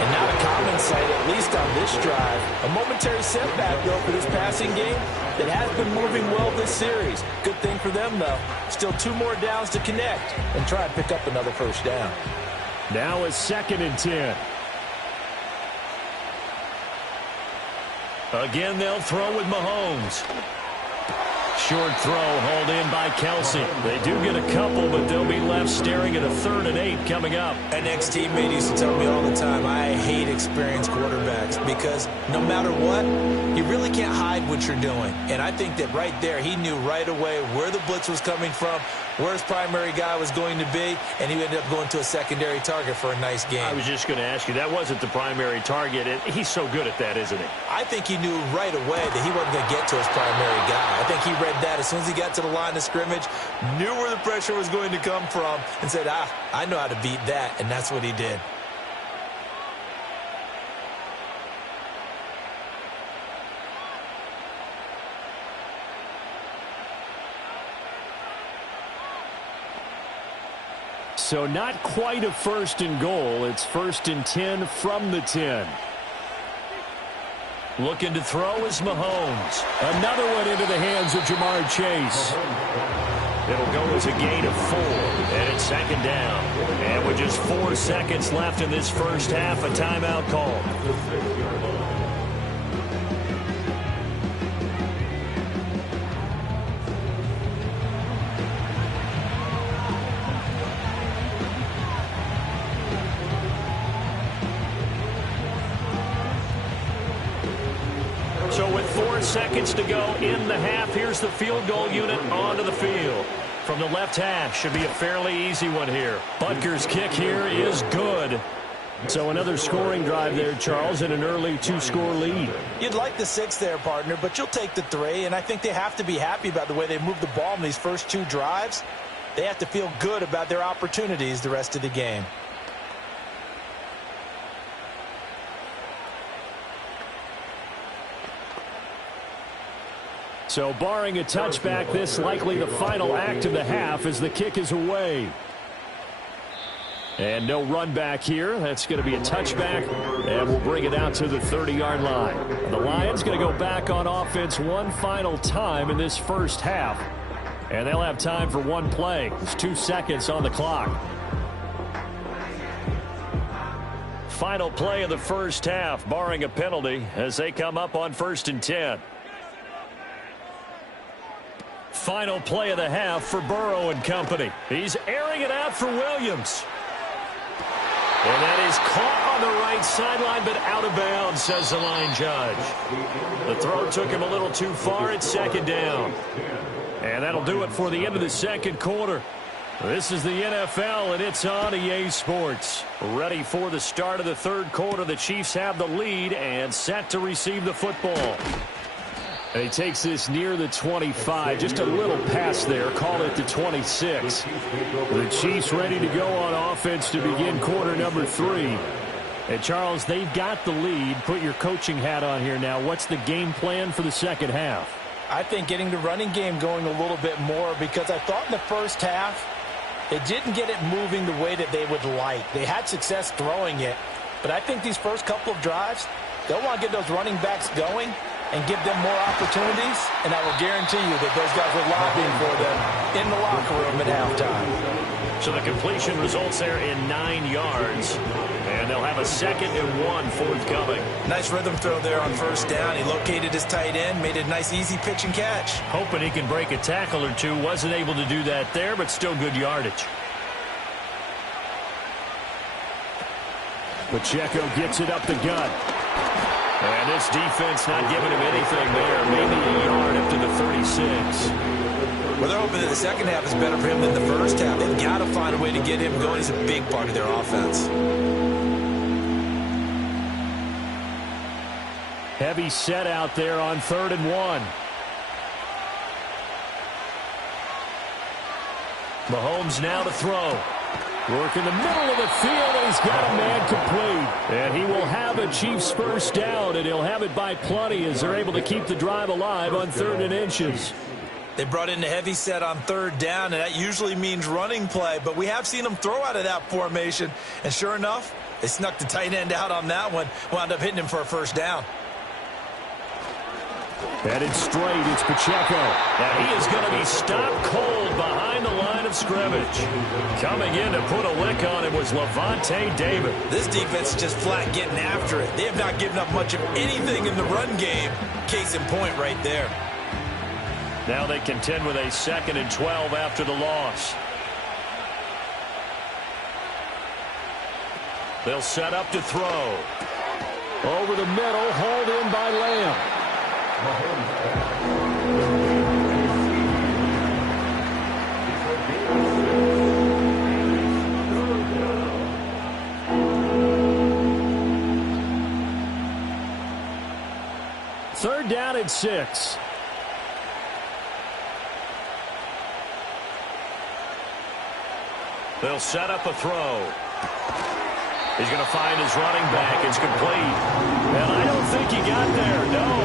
And not a common sight, at least on this drive. A momentary setback, though, for this passing game that has been moving well this series. Good thing for them, though. Still 2 more downs to connect and try and pick up another 1st down. Now it's 2nd and 10. Again, they'll throw with Mahomes. Short throw hauled in by Kelsey. They do get a couple, but they'll be left staring at a 3rd and 8 coming up. An ex-teammate used to tell me all the time, I hate experienced quarterbacks because no matter what, you really can't hide what you're doing. And I think that right there, he knew right away where the blitz was coming from, where his primary guy was going to be, and he ended up going to a secondary target for a nice game. I was just going to ask you, that wasn't the primary target. He's so good at that, isn't he? I think he knew right away that he wasn't going to get to his primary guy. I think he read that as soon as he got to the line of scrimmage, knew where the pressure was going to come from, and said, I know how to beat that, and that's what he did. So not quite a 1st and goal. It's 1st and 10 from the 10. Looking to throw is Mahomes. Another one into the hands of Jamar Chase. It'll go as a gain of 4, and it's 2nd down. And with just 4 seconds left in this first half, a timeout call. So with 4 seconds to go in the half, here's the field goal unit onto the field. From the left hash, should be a fairly easy one here. Butker's kick here is good. So another scoring drive there, Charles, and an early 2-score lead. You'd like the 6 there, partner, but you'll take the 3, and I think they have to be happy about the way they moved the ball in these first 2 drives. They have to feel good about their opportunities the rest of the game. So barring a touchback, this likely the final act of the half as the kick is away. And no run back here. That's going to be a touchback, and we'll bring it out to the 30-yard line. The Lions going to go back on offense one final time in this first half, and they'll have time for one play. There's 2 seconds on the clock. Final play of the first half, barring a penalty, as they come up on 1st and 10. Final play of the half for Burrow and company. He's airing it out for Williams. And that is caught on the right sideline, but out of bounds, says the line judge. The throw took him a little too far. It's 2nd down. And that'll do it for the end of the 2nd quarter. This is the NFL, and it's on EA Sports. Ready for the start of the 3rd quarter. The Chiefs have the lead and set to receive the football. And he takes this near the 25. Just a little pass there. Call it the 26. The Chiefs ready to go on offense to begin quarter number 3. And, Charles, they've got the lead. Put your coaching hat on here now. What's the game plan for the 2nd half? I think getting the running game going a little bit more, because I thought in the first half they didn't get it moving the way that they would like. They had success throwing it. But I think these first couple of drives, they'll want to get those running backs going and give them more opportunities, and I will guarantee you that those guys are lobbying for them in the locker room at halftime. So the completion results there in 9 yards, and they'll have a 2nd and 1 forthcoming. Nice rhythm throw there on 1st down. He located his tight end, made a nice easy pitch and catch. Hoping he can break a tackle or two. Wasn't able to do that there, but still good yardage. Pacheco gets it up the gut. And this defense not giving him anything there. Maybe a yard up to the 36. Well, they're hoping that the 2nd half is better for him than the first half. They've got to find a way to get him going. He's a big part of their offense. Heavy set out there on 3rd and 1. Mahomes now to throw. Work in the middle of the field, and he's got a man complete. And he will have a Chiefs first down, and he'll have it by plenty as they're able to keep the drive alive on 3rd and inches. They brought in the heavy set on 3rd down, and that usually means running play. But we have seen them throw out of that formation. And sure enough, they snuck the tight end out on that one. Wound up hitting him for a first down. Headed straight, it's Pacheco. Now he is going to be stopped cold behind the line of scrimmage. Coming in to put a lick on it was Levante David. This defense is just flat getting after it. They have not given up much of anything in the run game. Case in point right there. Now they contend with a 2nd and 12 after the loss. They'll set up to throw. Over the middle, hauled in by Lamb. Third down and 6. They'll set up a throw. He's going to find his running back. It's complete. And I don't think he got there, no.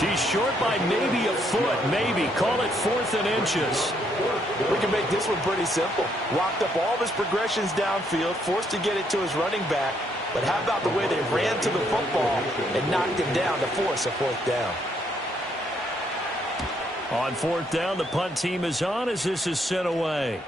He's short by maybe a foot, maybe. Call it 4th and inches. We can make this one pretty simple. Walked up all of his progressions downfield, forced to get it to his running back. But how about the way they ran to the football and knocked him down to force a 4th down? On 4th down, the punt team is on as this is sent away.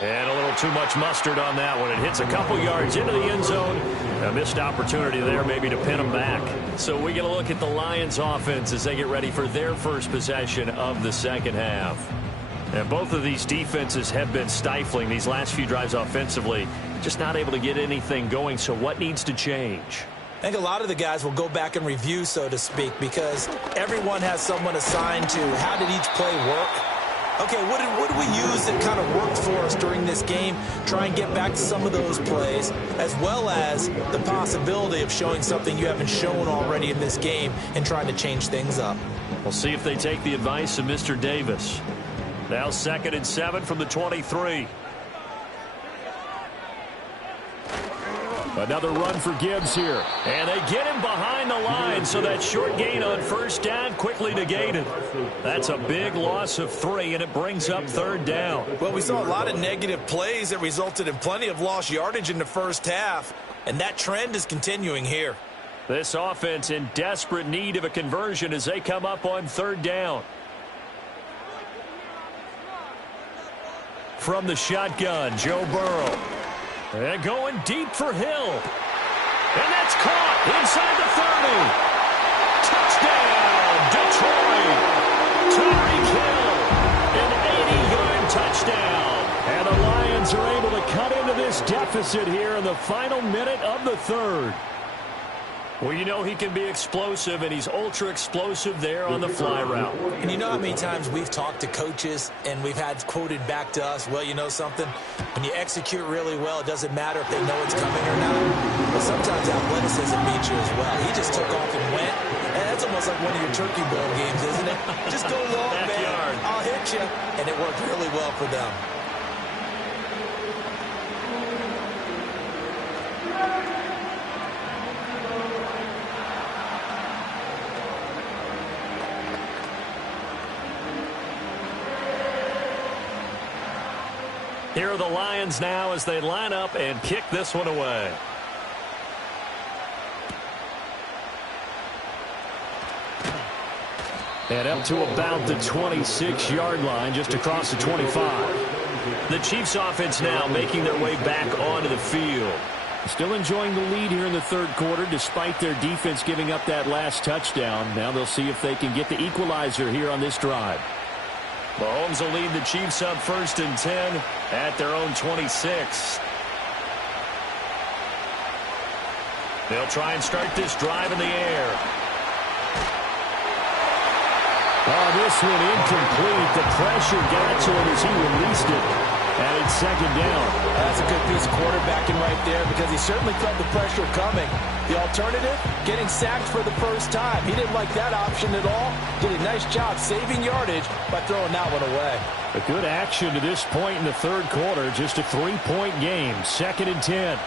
And a little too much mustard on that one. It hits a couple yards into the end zone. A missed opportunity there maybe to pin them back. So we get a look at the Lions offense as they get ready for their first possession of the second half. And both of these defenses have been stifling these last few drives offensively. Just not able to get anything going. So what needs to change? I think a lot of the guys will go back and review, so to speak, because everyone has someone assigned to how did each play work. Okay, what did we use that kind of worked for us during this game? Try and get back to some of those plays, as well as the possibility of showing something you haven't shown already in this game and trying to change things up. We'll see if they take the advice of Mr. Davis. Now 2nd and 7 from the 23. Another run for Gibbs here. And they get him behind the line, so that short gain on 1st down quickly negated. That's a big loss of 3, and it brings up 3rd down. Well, we saw a lot of negative plays that resulted in plenty of lost yardage in the first half, and that trend is continuing here. This offense in desperate need of a conversion as they come up on 3rd down. From the shotgun, Joe Burrow. And going deep for Hill. And that's caught inside the 30. Touchdown, Tyreek Hill. An 80-yard touchdown. And the Lions are able to cut into this deficit here in the final minute of the 3rd. Well, you know he can be explosive, and he's ultra-explosive there on the fly route. And you know how many times we've talked to coaches and we've had quoted back to us, well, you know something? When you execute really well, it doesn't matter if they know it's coming or not. But sometimes athleticism beats you as well. He just took off and went, and that's almost like one of your Turkey Bowl games, isn't it? Just go long, man. I'll hit you. And it worked really well for them. Here are the Lions now as they line up and kick this one away. And up to about the 26-yard line, just across the 25. The Chiefs offense now making their way back onto the field. Still enjoying the lead here in the 3rd quarter despite their defense giving up that last touchdown. Now they'll see if they can get the equalizer here on this drive. Mahomes will lead the Chiefs up 1st and 10 at their own 26. They'll try and start this drive in the air. Oh, this one incomplete. The pressure got to him as he released it. And it's 2nd down. That's a good piece of quarterbacking right there because he certainly felt the pressure coming. The alternative, getting sacked for the first time. He didn't like that option at all. Did a nice job saving yardage by throwing that one away. A good action to this point in the 3rd quarter. Just a 3-point game. 2nd and 10.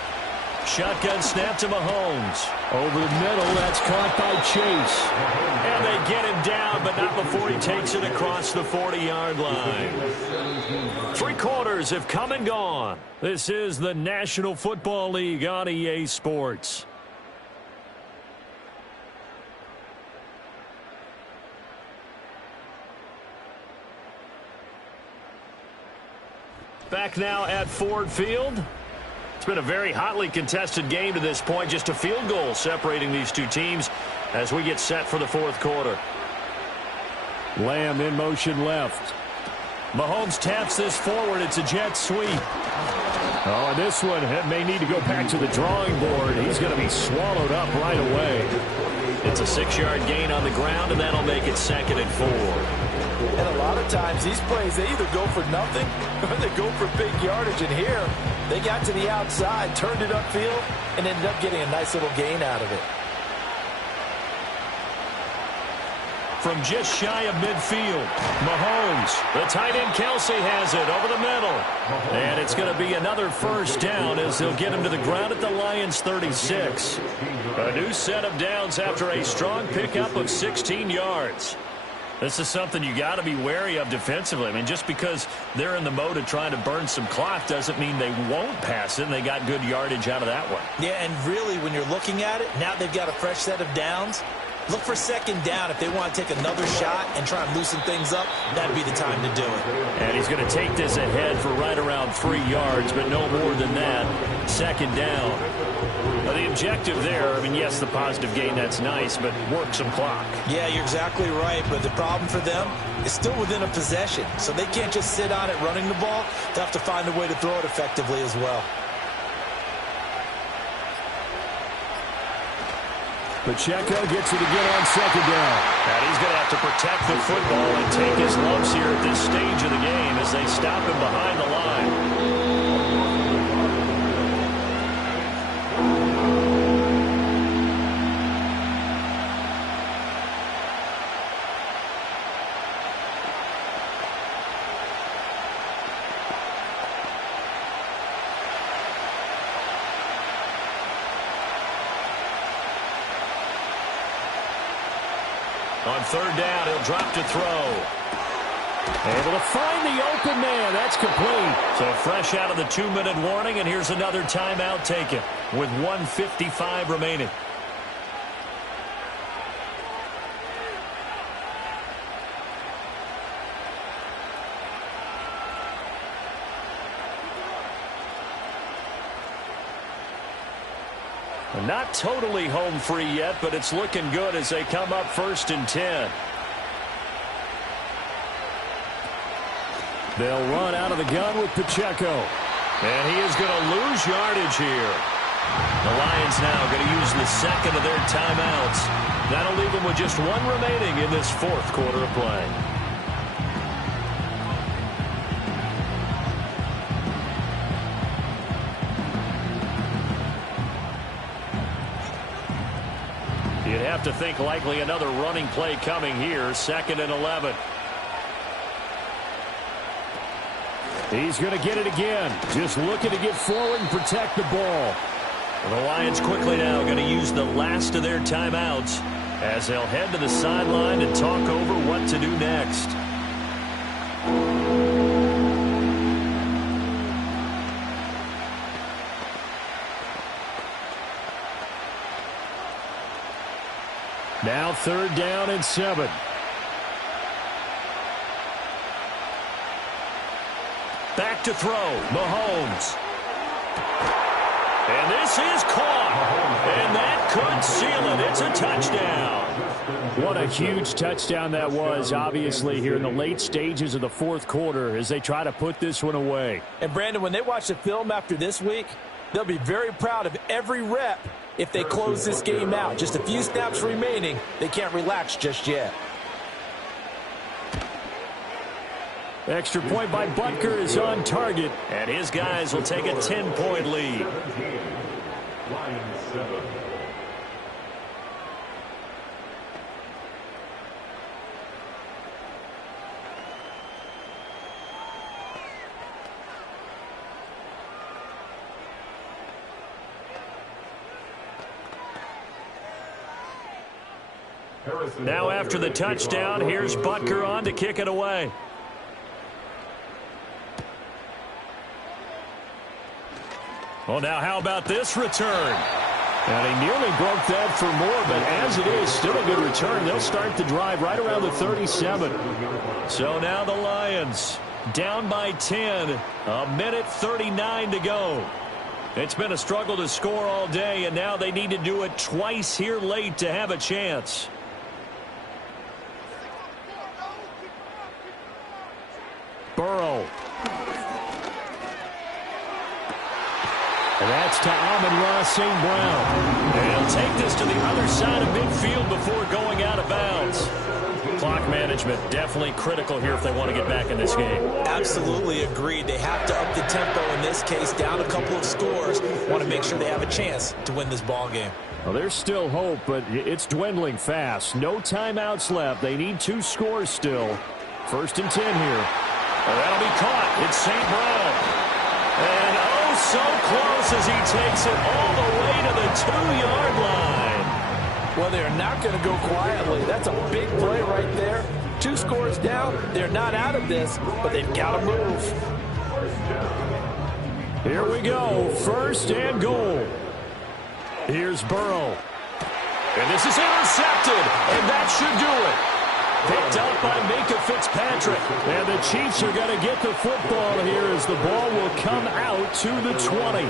Shotgun snap to Mahomes. Over the middle, that's caught by Chase. And they get him down, but not before he takes it across the 40-yard line. 3 quarters have come and gone. This is the National Football League on EA Sports. Back now at Ford Field. It's been a very hotly contested game to this point. Just a field goal separating these two teams as we get set for the 4th quarter. Lamb in motion left. Mahomes taps this forward. It's a jet sweep. Oh, and this one may need to go back to the drawing board. He's going to be swallowed up right away. It's a 6-yard gain on the ground, and that'll make it 2nd and 4. And a lot of times, these plays, they either go for nothing or they go for big yardage. And here, they got to the outside, turned it upfield, and ended up getting a nice little gain out of it. From just shy of midfield, Mahomes, the tight end Kelsey has it over the middle. And it's going to be another first down as they'll get him to the ground at the Lions' 36. A new set of downs after a strong pickup of 16 yards. This is something you got to be wary of defensively. I mean, just because they're in the mode of trying to burn some clock doesn't mean they won't pass it, and they got good yardage out of that one. Yeah, and really, when you're looking at it, now they've got a fresh set of downs. Look for 2nd down. If they want to take another shot and try and loosen things up, that'd be the time to do it. And he's going to take this ahead for right around 3 yards, but no more than that. 2nd down. Now, the objective there, I mean, yes, the positive gain, that's nice, but work some clock. Yeah, you're exactly right, but the problem for them is still within a possession, so they can't just sit on it running the ball. They have to find a way to throw it effectively as well. Pacheco gets it again on 2nd down. And he's going to have to protect the football and take his lumps here at this stage of the game as they stop him behind the line. On 3rd down, he'll drop to throw. Able to find the open man. That's complete. So fresh out of the 2-minute warning, and here's another timeout taken with 1:55 remaining. Not totally home free yet, but it's looking good as they come up 1st and 10. They'll run out of the gun with Pacheco. And he is going to lose yardage here. The Lions now going to use the 2nd of their timeouts. That'll leave them with just 1 remaining in this 4th quarter of play. You'd have to think likely another running play coming here. 2nd and 11. He's going to get it again. Just looking to get forward and protect the ball. Well, the Lions quickly now going to use the last of their timeouts as they'll head to the sideline and talk over what to do next. Now 3rd down and 7. Back to throw. Mahomes. And this is caught. And that could seal it. It's a touchdown. What a huge touchdown that was, obviously, here in the late stages of the 4th quarter as they try to put this one away. And, Brandon, when they watch the film after this week, they'll be very proud of every rep if they close this game out. Just a few snaps remaining. They can't relax just yet. Extra point by Butker is on target. And his guys will take a 10-point lead. Lions 7. Now after the touchdown, here's Butker on to kick it away. Well, now how about this return? And he nearly broke that for more, but as it is, still a good return. They'll start the drive right around the 37. So now the Lions down by 10, a minute 39 to go. It's been a struggle to score all day, and now they need to do it twice here late to have a chance. And that's to Amon-Ra St. Brown. And he'll take this to the other side of midfield before going out of bounds. Clock management definitely critical here if they want to get back in this game. Absolutely agreed. They have to up the tempo in this case, down a couple of scores. Want to make sure they have a chance to win this ball game. Well, there's still hope, but it's dwindling fast. No timeouts left. They need 2 scores still. 1st and 10 here. Well, that'll be caught. It's St. Brown. And oh, so close as he takes it all the way to the 2-yard line. Well, they're not going to go quietly. That's a big play right there. 2 scores down. They're not out of this, but they've got to move. Here we go. 1st and goal. Here's Burrow. And this is intercepted, and that should do it. Picked up by Minkah Fitzpatrick. And the Chiefs are going to get the football here as the ball will come out to the 20.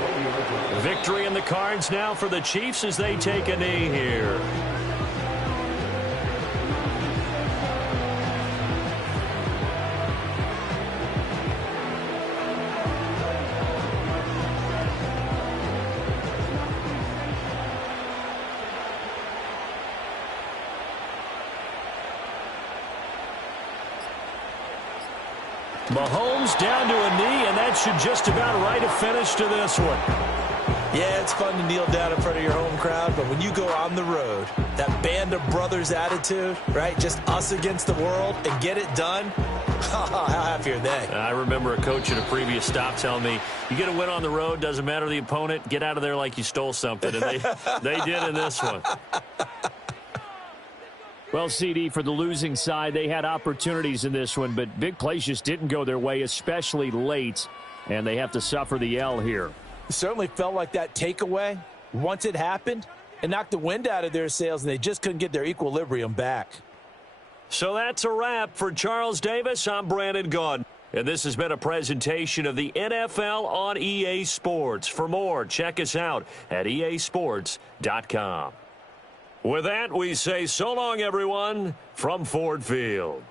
Victory in the cards now for the Chiefs as they take a knee here. Mahomes down to a knee, and that should just about write a finish to this one. Yeah, it's fun to kneel down in front of your home crowd, but when you go on the road, that band of brothers attitude, right, just us against the world and get it done, how happy are they? I remember a coach at a previous stop telling me, you get a win on the road, doesn't matter the opponent, get out of there like you stole something, and they did in this one. Well, CD, for the losing side, they had opportunities in this one, but big plays just didn't go their way, especially late, and they have to suffer the L here. It certainly felt like that takeaway, once it happened, it knocked the wind out of their sails, and they just couldn't get their equilibrium back. So that's a wrap for Charles Davis. I'm Brandon Gaudin. And this has been a presentation of the NFL on EA Sports. For more, check us out at easports.com. With that, we say so long, everyone, from Ford Field.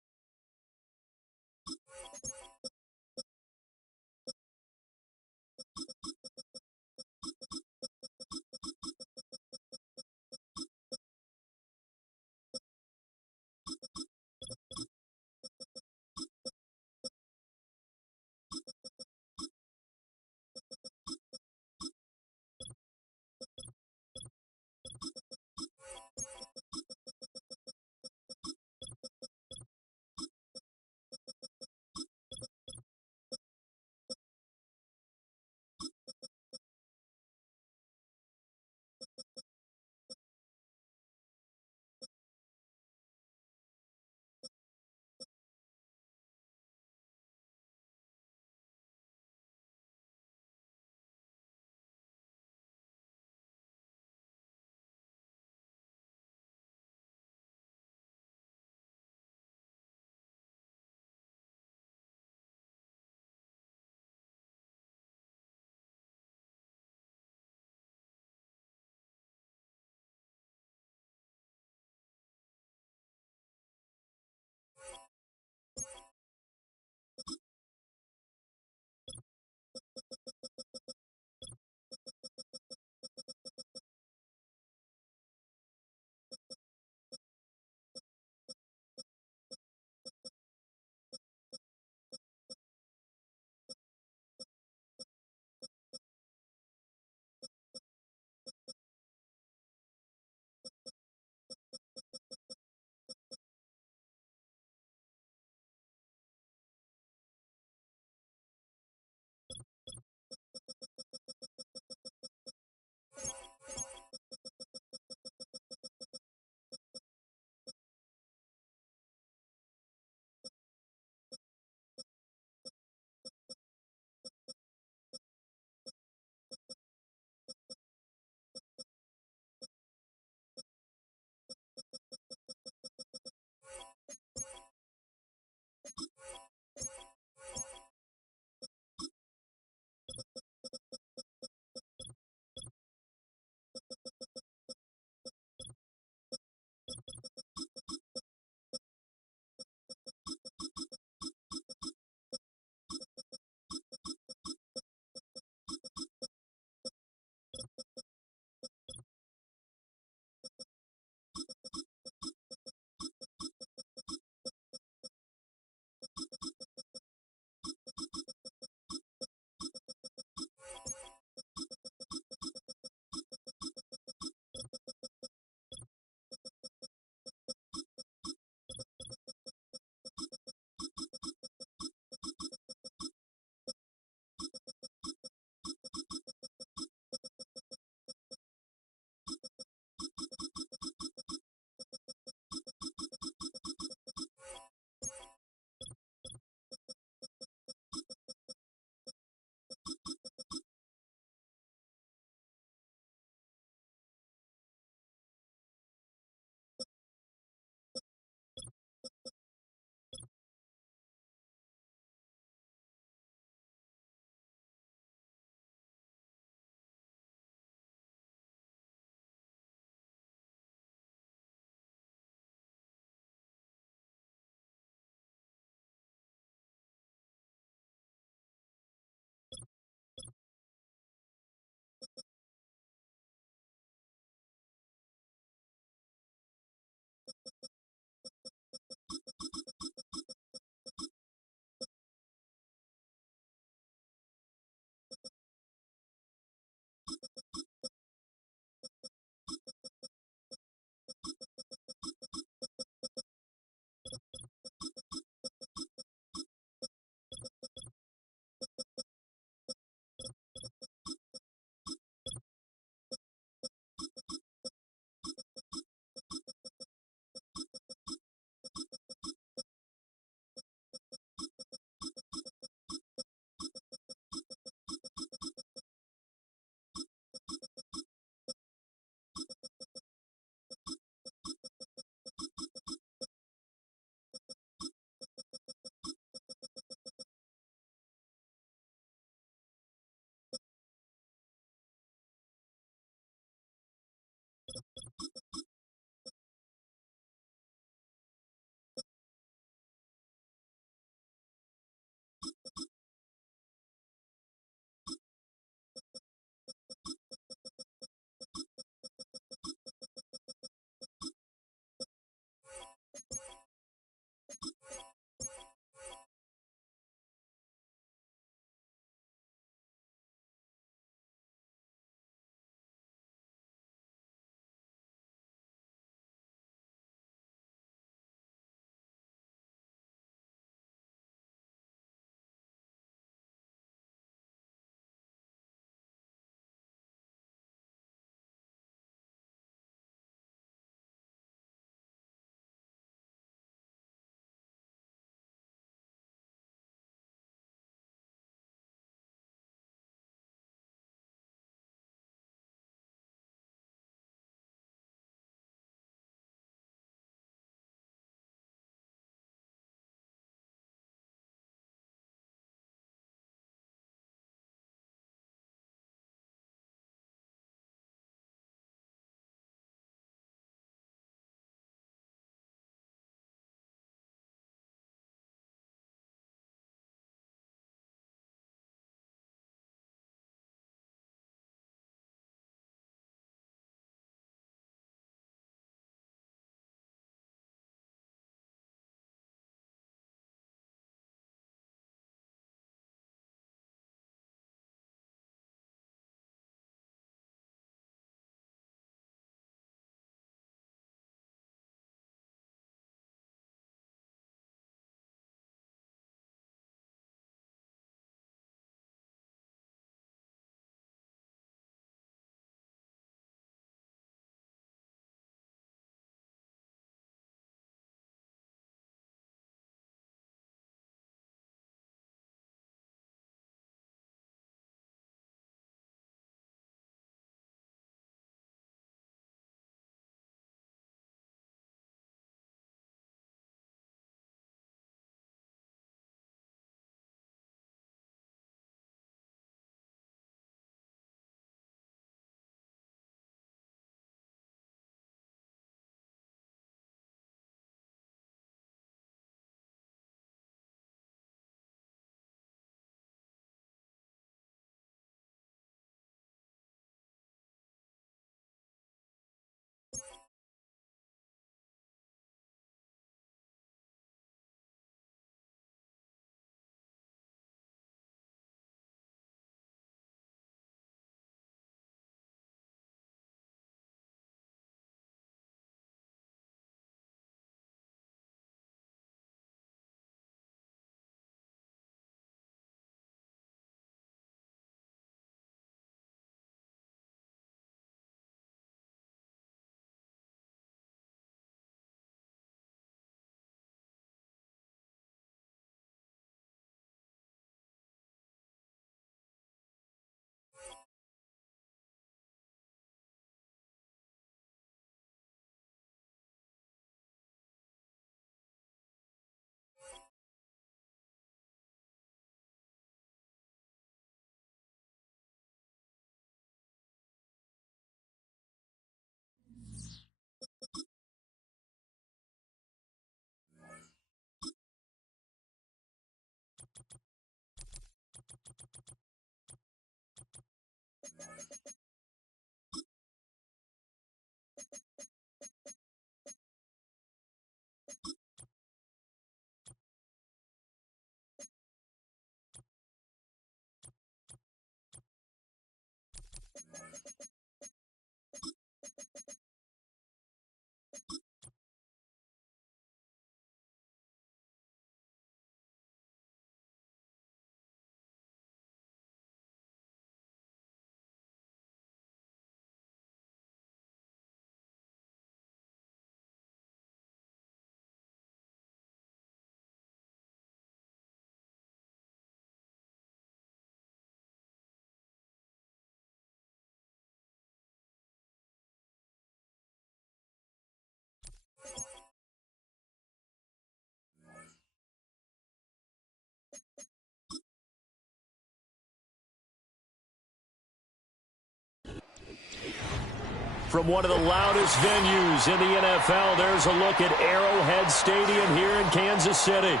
from one of the loudest venues in the NFL. There's a look at Arrowhead Stadium here in Kansas City.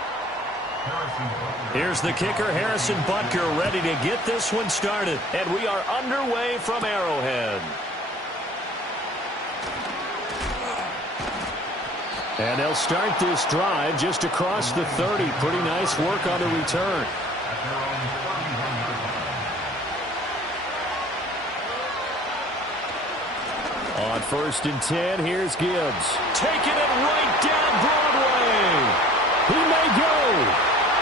Here's the kicker, Harrison Butker, ready to get this one started. And we are underway from Arrowhead. And they'll start this drive just across the 30. Pretty nice work on the return. On 1st and 10, here's Gibbs. Taking it right down Broadway. He may go.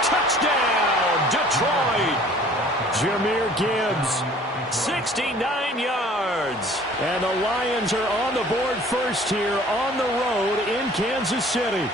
Touchdown, Detroit. Jahmyr Gibbs, 69 yards. And the Lions are on the board first here on the road in Kansas City.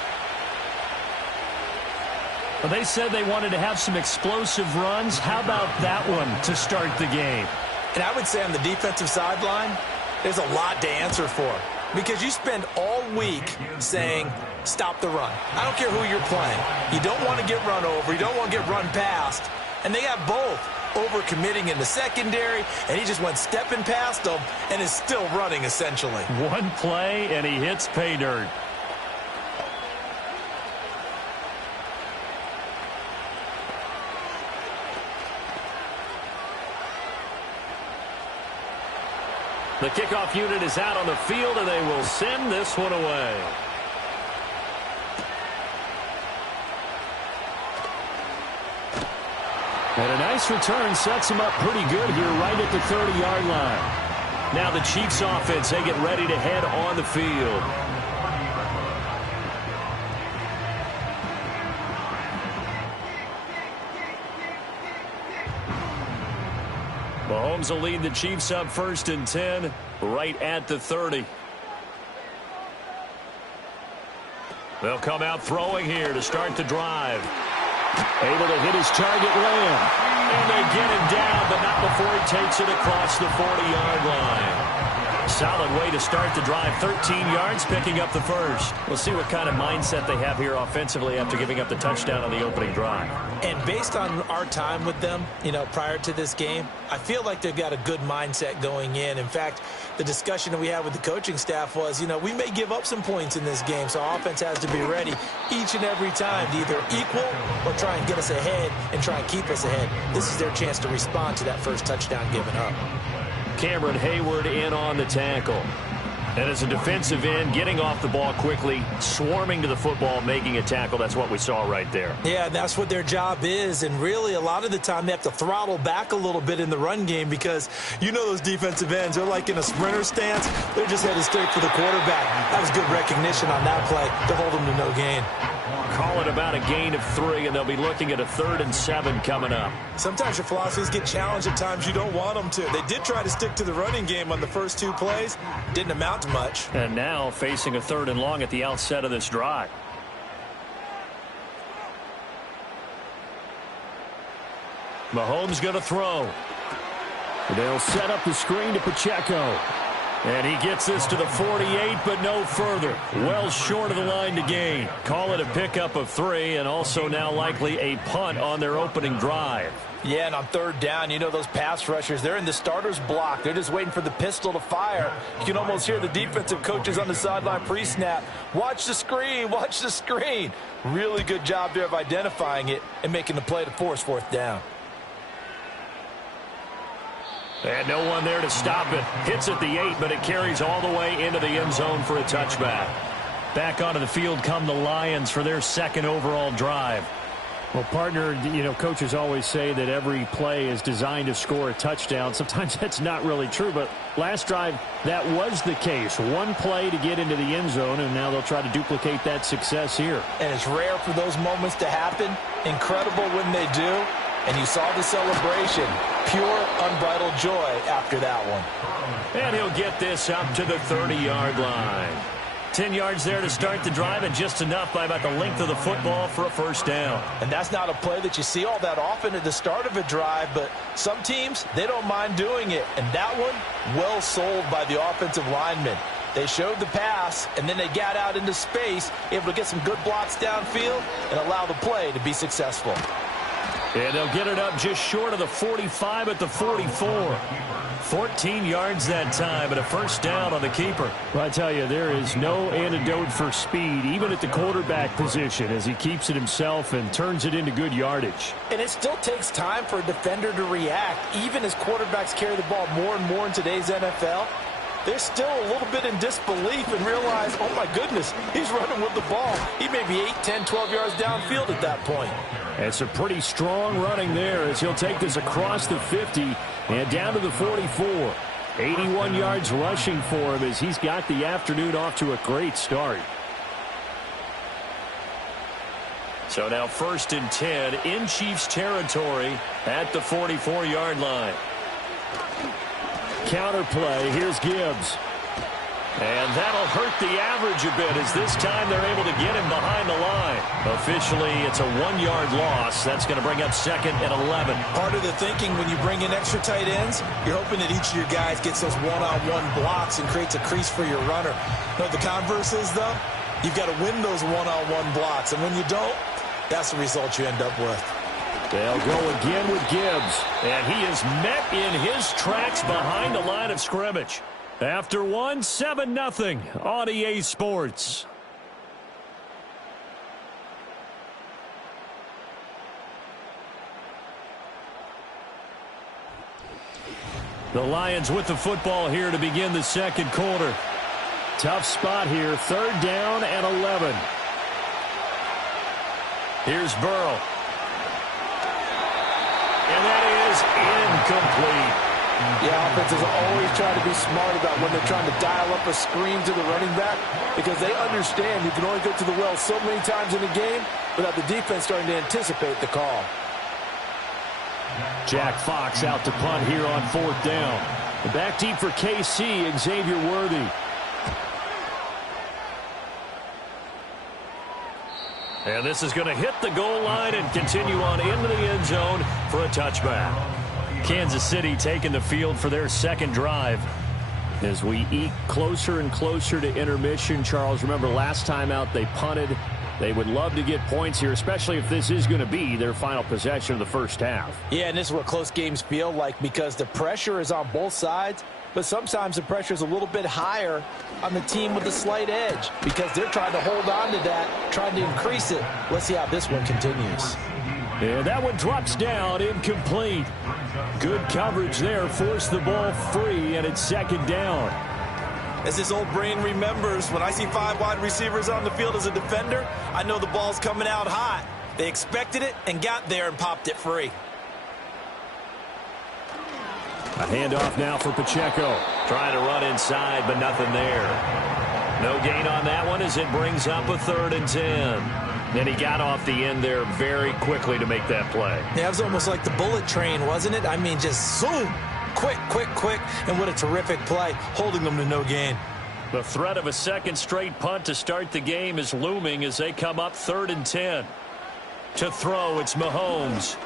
Well, they said they wanted to have some explosive runs. How about that one to start the game? And I would say on the defensive sideline, there's a lot to answer for. Because you spend all week saying, stop the run. I don't care who you're playing. You don't want to get run over. You don't want to get run past. And they have both. Over-committing in the secondary, and he just went stepping past them and is still running, essentially. One play, and he hits pay dirt. The kickoff unit is out on the field, and they will send this one away. And a nice return sets him up pretty good here right at the 30-yard line. Now the Chiefs offense, they get ready to head on the field. Mahomes will lead the Chiefs up 1st and 10 right at the 30. They'll come out throwing here to start the drive. Able to hit his target, Lamb. And they get him down, but not before he takes it across the 40-yard line. Solid way to start the drive. 13 yards, picking up the first. We'll see what kind of mindset they have here offensively after giving up the touchdown on the opening drive. And based on our time with them, prior to this game, I feel like they've got a good mindset going in. In fact, the discussion that we had with the coaching staff was, we may give up some points in this game, so our offense has to be ready each and every time to either equal or try and get us ahead and try and keep us ahead. This is their chance to respond to that first touchdown given up. Cameron Hayward in on the tackle. And as a defensive end, getting off the ball quickly, swarming to the football, making a tackle. That's what we saw right there. Yeah, that's what their job is. And really, a lot of the time, they have to throttle back a little bit in the run game because those defensive ends, they're like in a sprinter stance. They're just headed straight for the quarterback. That was good recognition on that play to hold them to no gain. Call it about a gain of 3, and they'll be looking at a 3rd and 7 coming up. Sometimes your philosophies get challenged at times you don't want them to. They did try to stick to the running game on the first 2 plays. Didn't amount to much. And now facing a 3rd and long at the outset of this drive. Mahomes going to throw. They'll set up the screen to Pacheco. And he gets this to the 48, but no further. Well short of the line to gain. Call it a pickup of 3, and also now likely a punt on their opening drive. Yeah, and on 3rd down, those pass rushers, they're in the starter's block. They're just waiting for the pistol to fire. You can almost hear the defensive coaches on the sideline pre-snap. Watch the screen, watch the screen. Really good job there of identifying it and making the play to force 4th down. And no one there to stop it. Hits at the 8, but it carries all the way into the end zone for a touchback. Back onto the field come the Lions for their 2nd overall drive. Well, partner, coaches always say that every play is designed to score a touchdown. Sometimes that's not really true, but last drive, that was the case. One play to get into the end zone, and now they'll try to duplicate that success here. And it's rare for those moments to happen. Incredible when they do. And you saw the celebration. Pure, unbridled joy after that one. And he'll get this up to the 30-yard line. 10 yards there to start the drive, and just enough by about the length of the football for a 1st down. And that's not a play that you see all that often at the start of a drive, but some teams, they don't mind doing it. And that one, well sold by the offensive lineman. They showed the pass, and then they got out into space, able to get some good blocks downfield and allow the play to be successful. And they'll get it up just short of the 45 at the 44. 14 yards that time, and a first down on the keeper. Well, I tell you, there is no antidote for speed, even at the quarterback position, as he keeps it himself and turns it into good yardage. And it still takes time for a defender to react. Even as quarterbacks carry the ball more and more in today's NFL, they're still a little bit in disbelief and realize, oh my goodness, he's running with the ball. He may be 8, 10, 12 yards downfield at that point. It's a pretty strong running there as he'll take this across the 50 and down to the 44. 81 yards rushing for him as he's got the afternoon off to a great start. So now 1st and 10 in Chiefs territory at the 44-yard line. Counter play. Here's Gibbs. And that'll hurt the average a bit as this time they're able to get him behind the line. Officially, it's a 1-yard loss. That's going to bring up 2nd and 11. Part of the thinking when you bring in extra tight ends, you're hoping that each of your guys gets those one-on-one blocks and creates a crease for your runner. You know, the converse is, though, you've got to win those one-on-one blocks. And when you don't, that's the result you end up with. They'll go again with Gibbs. And he is met in his tracks behind the line of scrimmage. After 7-0 on EA Sports. The Lions with the football here to begin the second quarter. Tough spot here. 3rd down and 11. Here's Burrow. And that is incomplete. Yeah, offenses always try to be smart about when they're trying to dial up a screen to the running back because they understand you can only go to the well so many times in a game without the defense starting to anticipate the call. Jack Fox out to punt here on 4th down. The back deep for KC, Xavier Worthy. And this is going to hit the goal line and continue on into the end zone for a touchback. Kansas City taking the field for their second drive. As we eke closer and closer to intermission, Charles, remember last time out they punted. They would love to get points here, especially if this is going to be their final possession of the first half. Yeah, and this is what close games feel like because the pressure is on both sides, but sometimes the pressure is a little bit higher on the team with the slight edge because they're trying to hold on to that, trying to increase it. Let's see how this one continues. And that one drops down, incomplete. Good coverage there, forced the ball free, and it's 2nd down. As this old brain remembers, when I see 5 wide receivers on the field as a defender, I know the ball's coming out hot. They expected it and got there and popped it free. A handoff now for Pacheco. Trying to run inside, but nothing there. No gain on that one as it brings up a 3rd and 10. And he got off the end there very quickly to make that play. Yeah, it was almost like the bullet train, wasn't it? I mean, just zoom. Quick, quick, quick. And what a terrific play, holding them to no gain. The threat of a second straight punt to start the game is looming as they come up 3rd and 10. To throw, it's Mahomes.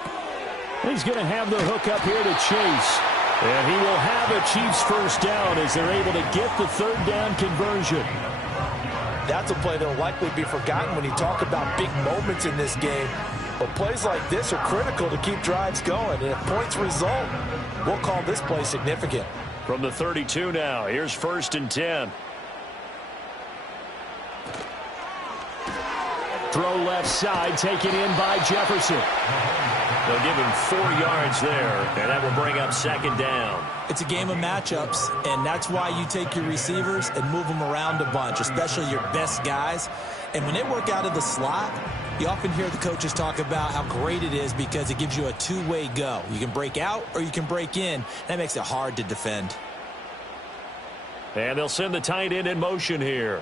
He's going to have the hook up here to Chase. And he will have a Chiefs first down as they're able to get the 3rd down conversion. That's a play that will likely be forgotten when you talk about big moments in this game. But plays like this are critical to keep drives going. And if points result, we'll call this play significant. From the 32 now, here's 1st and 10. Throw left side, taken in by Jefferson. They'll give him 4 yards there, and that will bring up 2nd down. It's a game of matchups, and that's why you take your receivers and move them around a bunch, especially your best guys. And when they work out of the slot, you often hear the coaches talk about how great it is because it gives you a two-way go. You can break out or you can break in. That makes it hard to defend. And they'll send the tight end in motion here.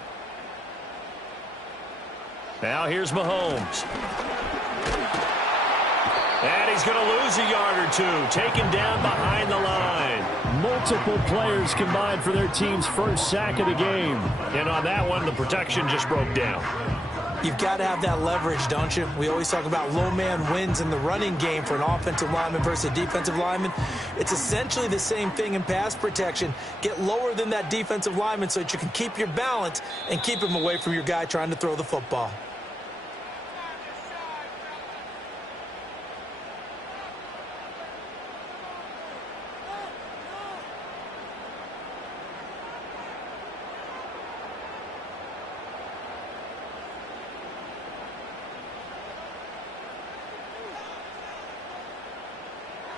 Now here's Mahomes. And he's going to lose a yard or two, taken down behind the line. Multiple players combined for their team's first sack of the game. And on that one, the protection just broke down. You've got to have that leverage, don't you? We always talk about low man wins in the running game for an offensive lineman versus a defensive lineman. It's essentially the same thing in pass protection. Get lower than that defensive lineman so that you can keep your balance and keep him away from your guy trying to throw the football.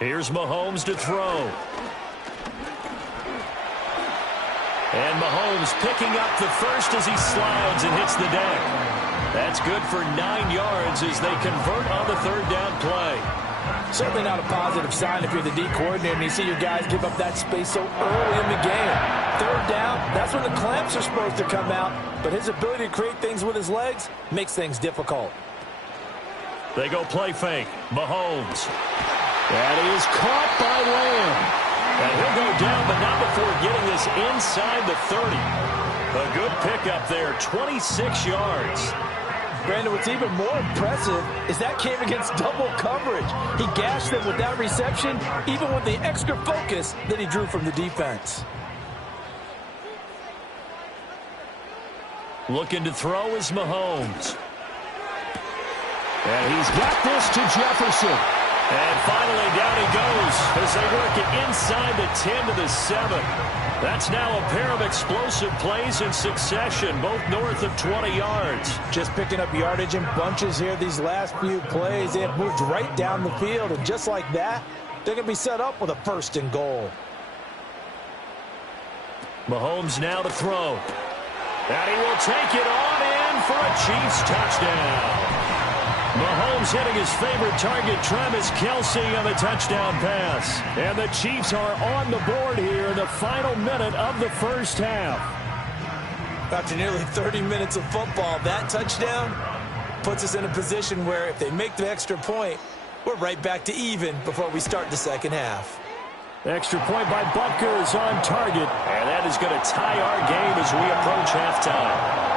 Here's Mahomes to throw. And Mahomes picking up the first as he slides and hits the deck. That's good for 9 yards as they convert on the third down play. Certainly not a positive sign if you're the D coordinator and you see your guys give up that space so early in the game. Third down, that's when the clamps are supposed to come out, but his ability to create things with his legs makes things difficult. They go play fake. Mahomes. That is caught by Lamb. And he'll go down, but not before getting this inside the 30. A good pickup there, 26 yards. Brandon, what's even more impressive is that came against double coverage. He gashed them with that reception, even with the extra focus that he drew from the defense. Looking to throw is Mahomes. And he's got this to Jefferson. And finally down he goes as they work it inside the 10 to the 7. That's now a pair of explosive plays in succession, both north of 20 yards. Just picking up yardage in bunches here these last few plays. They have moved right down the field, and just like that, they're going to be set up with a 1st and goal. Mahomes now to throw. And he will take it on in for a Chiefs touchdown. Mahomes hitting his favorite target, Travis Kelce, on the touchdown pass. And the Chiefs are on the board here in the final minute of the first half. After nearly 30 minutes of football, that touchdown puts us in a position where if they make the extra point, we're right back to even before we start the second half. Extra point by Butker is on target. And that is going to tie our game as we approach halftime.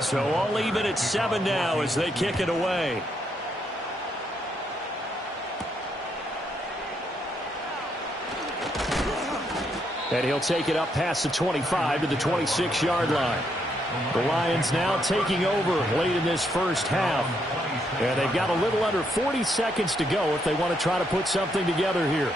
So all even at 7 now as they kick it away. And he'll take it up past the 25 to the 26-yard line. The Lions now taking over late in this first half. And they've got a little under 40 seconds to go if they want to try to put something together here.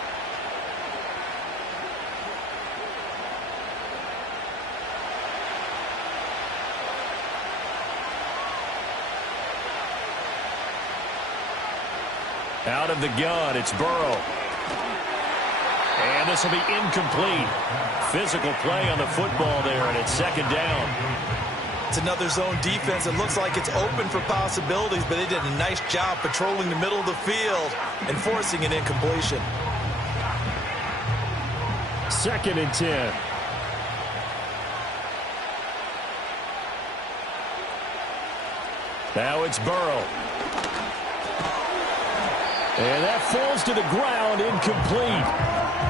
Out of the gun, it's Burrow. And this will be incomplete. Physical play on the football there, and it's 2nd down. It's another zone defense. It looks like it's open for possibilities, but they did a nice job patrolling the middle of the field and forcing an incompletion. 2nd and 10. Now it's Burrow. And that falls to the ground, incomplete.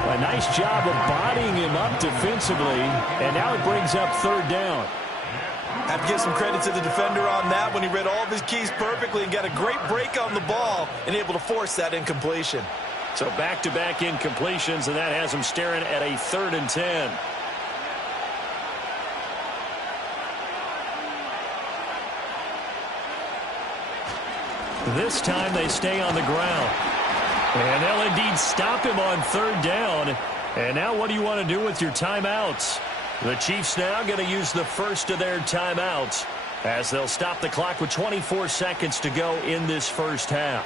A nice job of bodying him up defensively, and now it brings up 3rd down. Have to give some credit to the defender on that when he read all of his keys perfectly and got a great break on the ball and able to force that incompletion. So back-to-back incompletions, and that has him staring at a 3rd and 10. This time they stay on the ground. And they'll indeed stop him on 3rd down. And now what do you want to do with your timeouts? The Chiefs now going to use the first of their timeouts as they'll stop the clock with 24 seconds to go in this first half.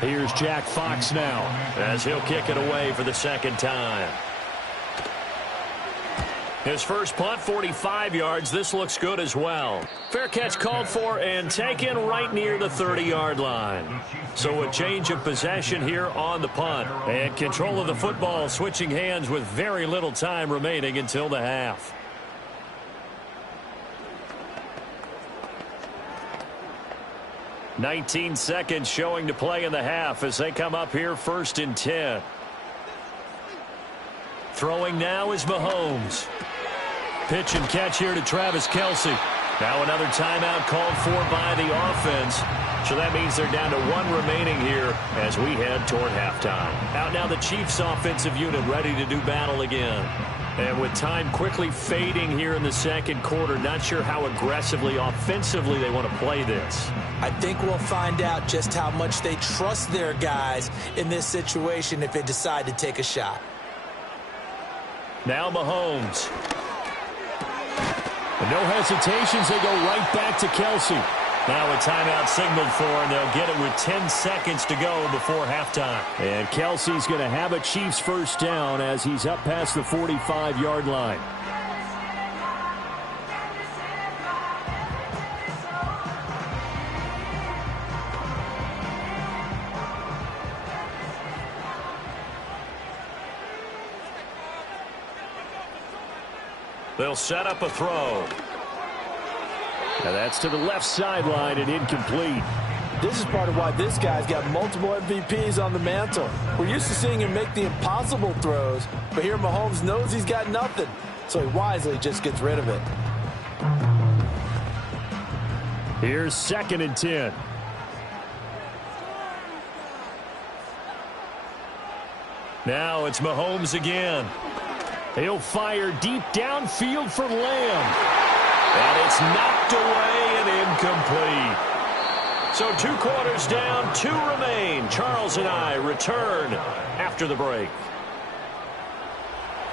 Here's Jack Fox now as he'll kick it away for the 2nd time. His first punt, 45 yards. This looks good as well. Fair catch called for and taken right near the 30-yard line. So a change of possession here on the punt. And control of the football switching hands with very little time remaining until the half. "19 seconds showing to play in the half as they come up here 1st and 10. Throwing now is Mahomes. Pitch and catch here to Travis Kelce. Now another timeout called for by the offense. So that means they're down to 1 remaining here as we head toward halftime. Out now the Chiefs offensive unit ready to do battle again. And with time quickly fading here in the second quarter, not sure how aggressively, offensively they want to play this. I think we'll find out just how much they trust their guys in this situation if they decide to take a shot. Now Mahomes. And no hesitations, they go right back to Kelce. Now a timeout signaled for, and they'll get it with 10 seconds to go before halftime. And Kelce's going to have a Chiefs first down as he's up past the 45-yard line. They'll set up a throw. Now that's to the left sideline and incomplete. This is part of why this guy's got multiple MVPs on the mantle. We're used to seeing him make the impossible throws, but here Mahomes knows he's got nothing, so he wisely just gets rid of it. Here's 2nd and 10. Now it's Mahomes again. He'll fire deep downfield for Lamb. And it's knocked away and incomplete. So 2 quarters down, 2 remain. Charles and I return after the break.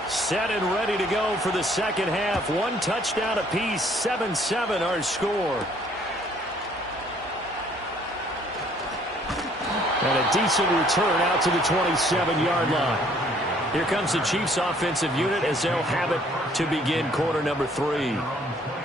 Set and ready to go for the second half. 1 touchdown apiece, 7-7 our score. And a decent return out to the 27-yard line. Here comes the Chiefs offensive unit as they'll have it to begin quarter number 3.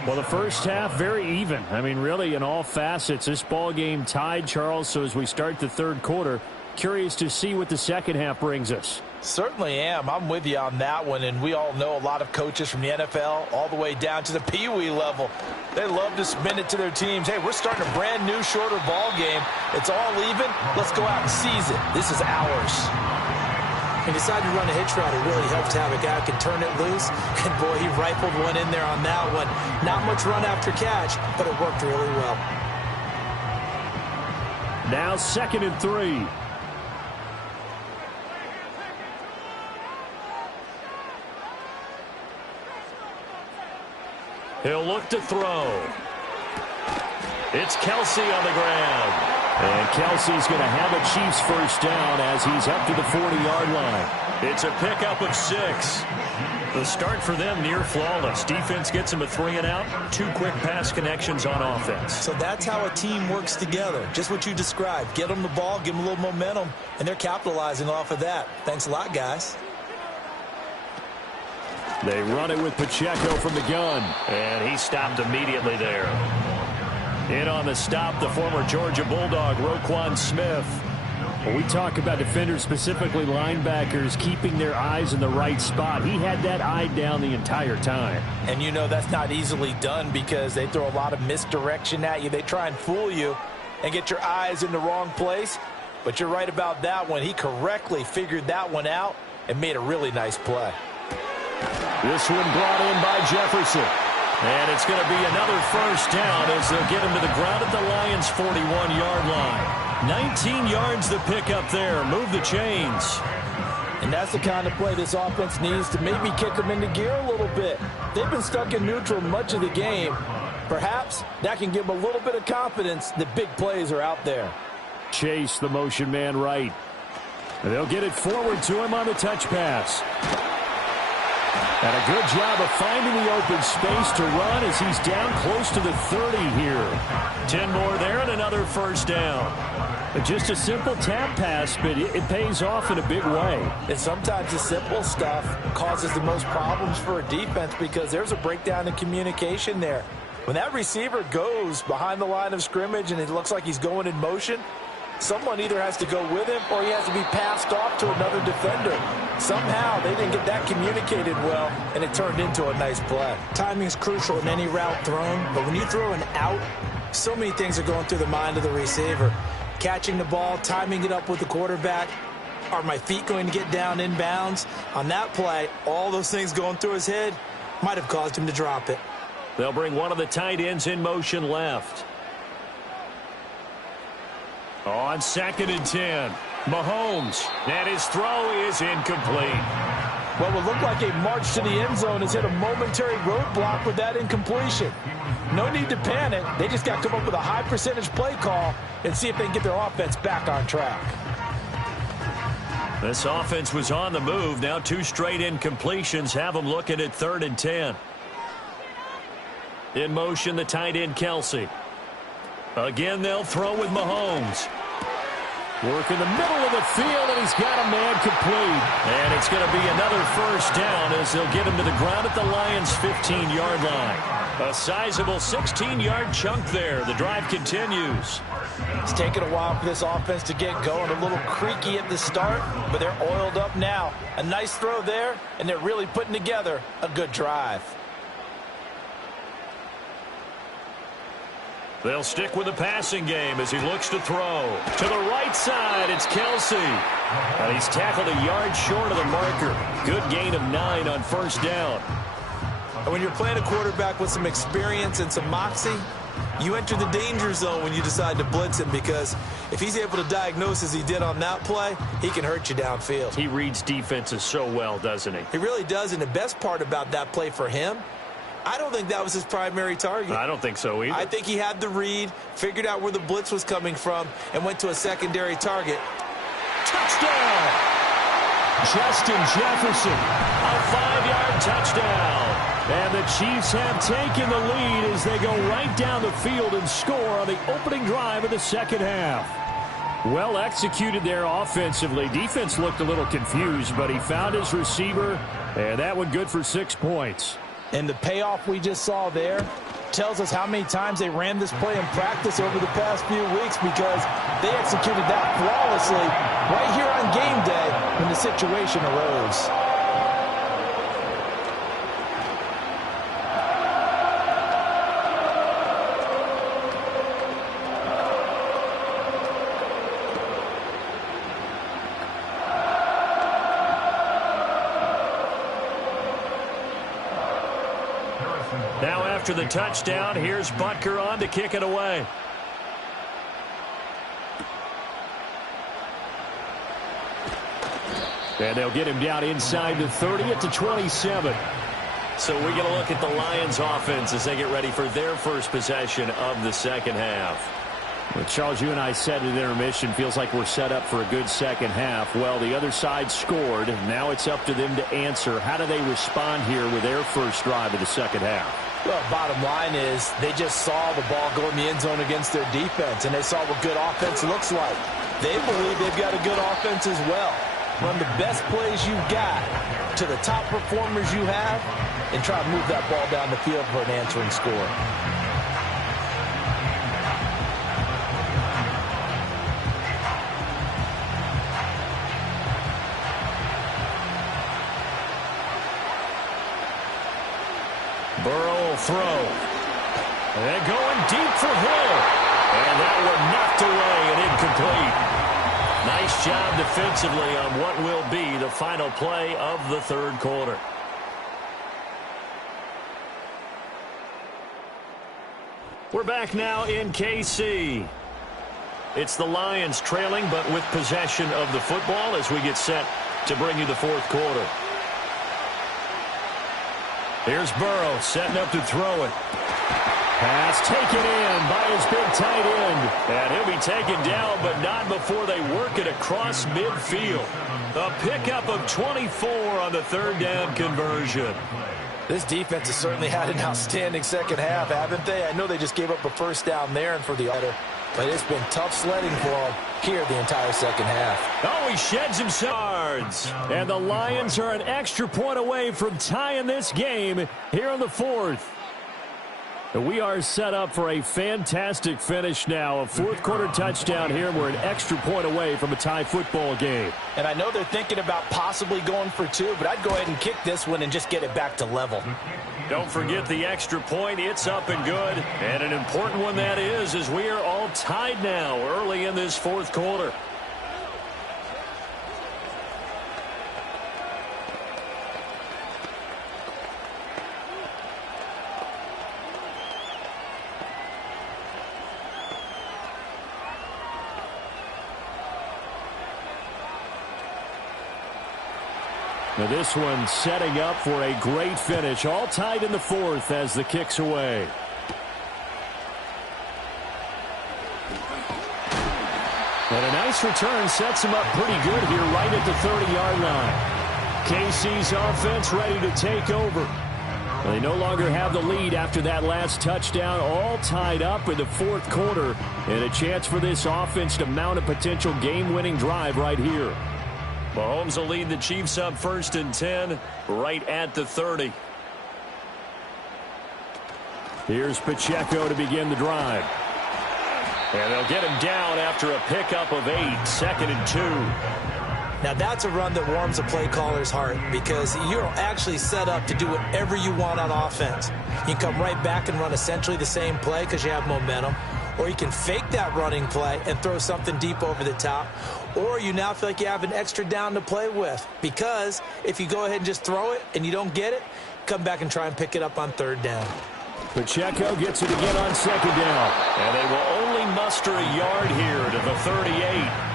Well, the first half, very even. I mean, really, in all facets, this ball game tied, Charles. So as we start the third quarter, curious to see what the second half brings us. Certainly am. I'm with you on that one, and we all know a lot of coaches from the NFL all the way down to the Pee-wee level. They love to spin it to their teams. Hey, we're starting a brand new, shorter ball game. It's all even. Let's go out and seize it. This is ours. He decided to run a hitch route. It really helped to have a guy who can turn it loose. And, boy, he rifled one in there on that one. Not much run after catch, but it worked really well. Now 2nd and 3. He'll look to throw. It's Kelce on the ground. And Kelce's going to have a Chiefs first down as he's up to the 40-yard line. It's a pickup of 6. The start for them near flawless. Defense gets them a 3-and-out. 2 quick pass connections on offense. So that's how a team works together. Just what you described. Get them the ball, give them a little momentum, and they're capitalizing off of that. Thanks a lot, guys. They run it with Pacheco from the gun. And he stopped immediately there. In on the stop, the former Georgia Bulldog, Roquan Smith. When we talk about defenders, specifically linebackers, keeping their eyes in the right spot, he had that eye down the entire time. And you know that's not easily done because they throw a lot of misdirection at you. They try and fool you and get your eyes in the wrong place. But you're right about that one. He correctly figured that one out and made a really nice play. This one brought in by Jefferson. And it's going to be another first down as they'll get him to the ground at the Lions' 41-yard line. 19 yards to pick up there. Move the chains. And that's the kind of play this offense needs to maybe kick them into gear a little bit. They've been stuck in neutral much of the game. Perhaps that can give them a little bit of confidence that big plays are out there. Chase, the motion man right. And they'll get it forward to him on the touch pass. And a good job of finding the open space to run as he's down close to the 30 here. 10 more there and another first down. Just a simple tap pass, but it pays off in a big way. And sometimes the simple stuff causes the most problems for a defense because there's a breakdown in communication there. When that receiver goes behind the line of scrimmage and it looks like he's going in motion, someone either has to go with him or he has to be passed off to another defender. Somehow they didn't get that communicated well, and it turned into a nice play. Timing is crucial in any route thrown, but when you throw an out, so many things are going through the mind of the receiver. Catching the ball, timing it up with the quarterback. Are my feet going to get down in bounds? On that play, all those things going through his head might have caused him to drop it. They'll bring one of the tight ends in motion left. On 2nd and 10, Mahomes, and his throw is incomplete. What would look like a march to the end zone has hit a momentary roadblock with that incompletion. No need to panic. They just got to come up with a high percentage play call and see if they can get their offense back on track. This offense was on the move. Now 2 straight incompletions have them looking at 3rd and 10. In motion, the tight end, Kelsey. Again, they'll throw with Mahomes. Work in the middle of the field, and he's got a man complete. And it's going to be another first down as they'll get him to the ground at the Lions' 15-yard line. A sizable 16-yard chunk there. The drive continues. It's taken a while for this offense to get going. A little creaky at the start, but they're oiled up now. A nice throw there, and they're really putting together a good drive. They'll stick with the passing game as he looks to throw. To the right side, it's Kelsey. And he's tackled a yard short of the marker. Good gain of 9 on first down. And when you're playing a quarterback with some experience and some moxie, you enter the danger zone when you decide to blitz him, because if he's able to diagnose as he did on that play, he can hurt you downfield. He reads defenses so well, doesn't he? He really does, and the best part about that play for him, I don't think that was his primary target. I don't think so either. I think he had the read, figured out where the blitz was coming from, and went to a secondary target. Touchdown! Justin Jefferson, a 5-yard touchdown. And the Chiefs have taken the lead as they go right down the field and score on the opening drive of the second half. Well executed there offensively. Defense looked a little confused, but he found his receiver, and that one good for 6 points. And the payoff we just saw there tells us how many times they ran this play in practice over the past few weeks, because they executed that flawlessly right here on game day when the situation arose. Now after the touchdown, here's Butker on to kick it away. And they'll get him down inside the 30 at the 27. So we get a look at the Lions offense as they get ready for their first possession of the second half. Well, Charles, you and I said at intermission, feels like we're set up for a good second half. Well, the other side scored. Now it's up to them to answer. How do they respond here with their first drive of the second half? Well, bottom line is they just saw the ball go in the end zone against their defense, and they saw what good offense looks like. They believe they've got a good offense as well. Run the best plays you've got to the top performers you have, and try to move that ball down the field for an answering score. Burrow will throw. And going deep for Hill. And that one knocked away and incomplete. Nice job defensively on what will be the final play of the third quarter. We're back now in KC. It's the Lions trailing, but with possession of the football as we get set to bring you the fourth quarter. Here's Burrow setting up to throw it. Pass taken in by his big tight end. And he'll be taken down, but not before they work it across midfield. A pickup of 24 on the third down conversion. This defense has certainly had an outstanding second half, haven't they? I know they just gave up a first down there and for the other, but it's been tough sledding for them here the entire second half. Oh, he sheds him yards. And the Lions are an extra point away from tying this game here in the fourth. We are set up for a fantastic finish now. A fourth quarter touchdown here. We're an extra point away from a tie football game. And I know they're thinking about possibly going for two, but I'd go ahead and kick this one and just get it back to level. Don't forget the extra point. It's up and good. And an important one that is, as we are all tied now early in this fourth quarter. Now this one setting up for a great finish. All tied in the fourth as the kick's away. And a nice return sets him up pretty good here right at the 30-yard line. KC's offense ready to take over. They no longer have the lead after that last touchdown, all tied up in the fourth quarter, and a chance for this offense to mount a potential game-winning drive right here. Mahomes will lead the Chiefs up 1st and 10 right at the 30. Here's Pacheco to begin the drive. And they'll get him down after a pickup of 8, 2nd and 2. Now that's a run that warms a play caller's heart because you're actually set up to do whatever you want on offense. You can come right back and run essentially the same play because you have momentum. Or you can fake that running play and throw something deep over the top. Or you now feel like you have an extra down to play with. Because if you go ahead and just throw it and you don't get it, come back and try and pick it up on 3rd down. Pacheco gets it again on 2nd down. And they will only muster a yard here to the 38.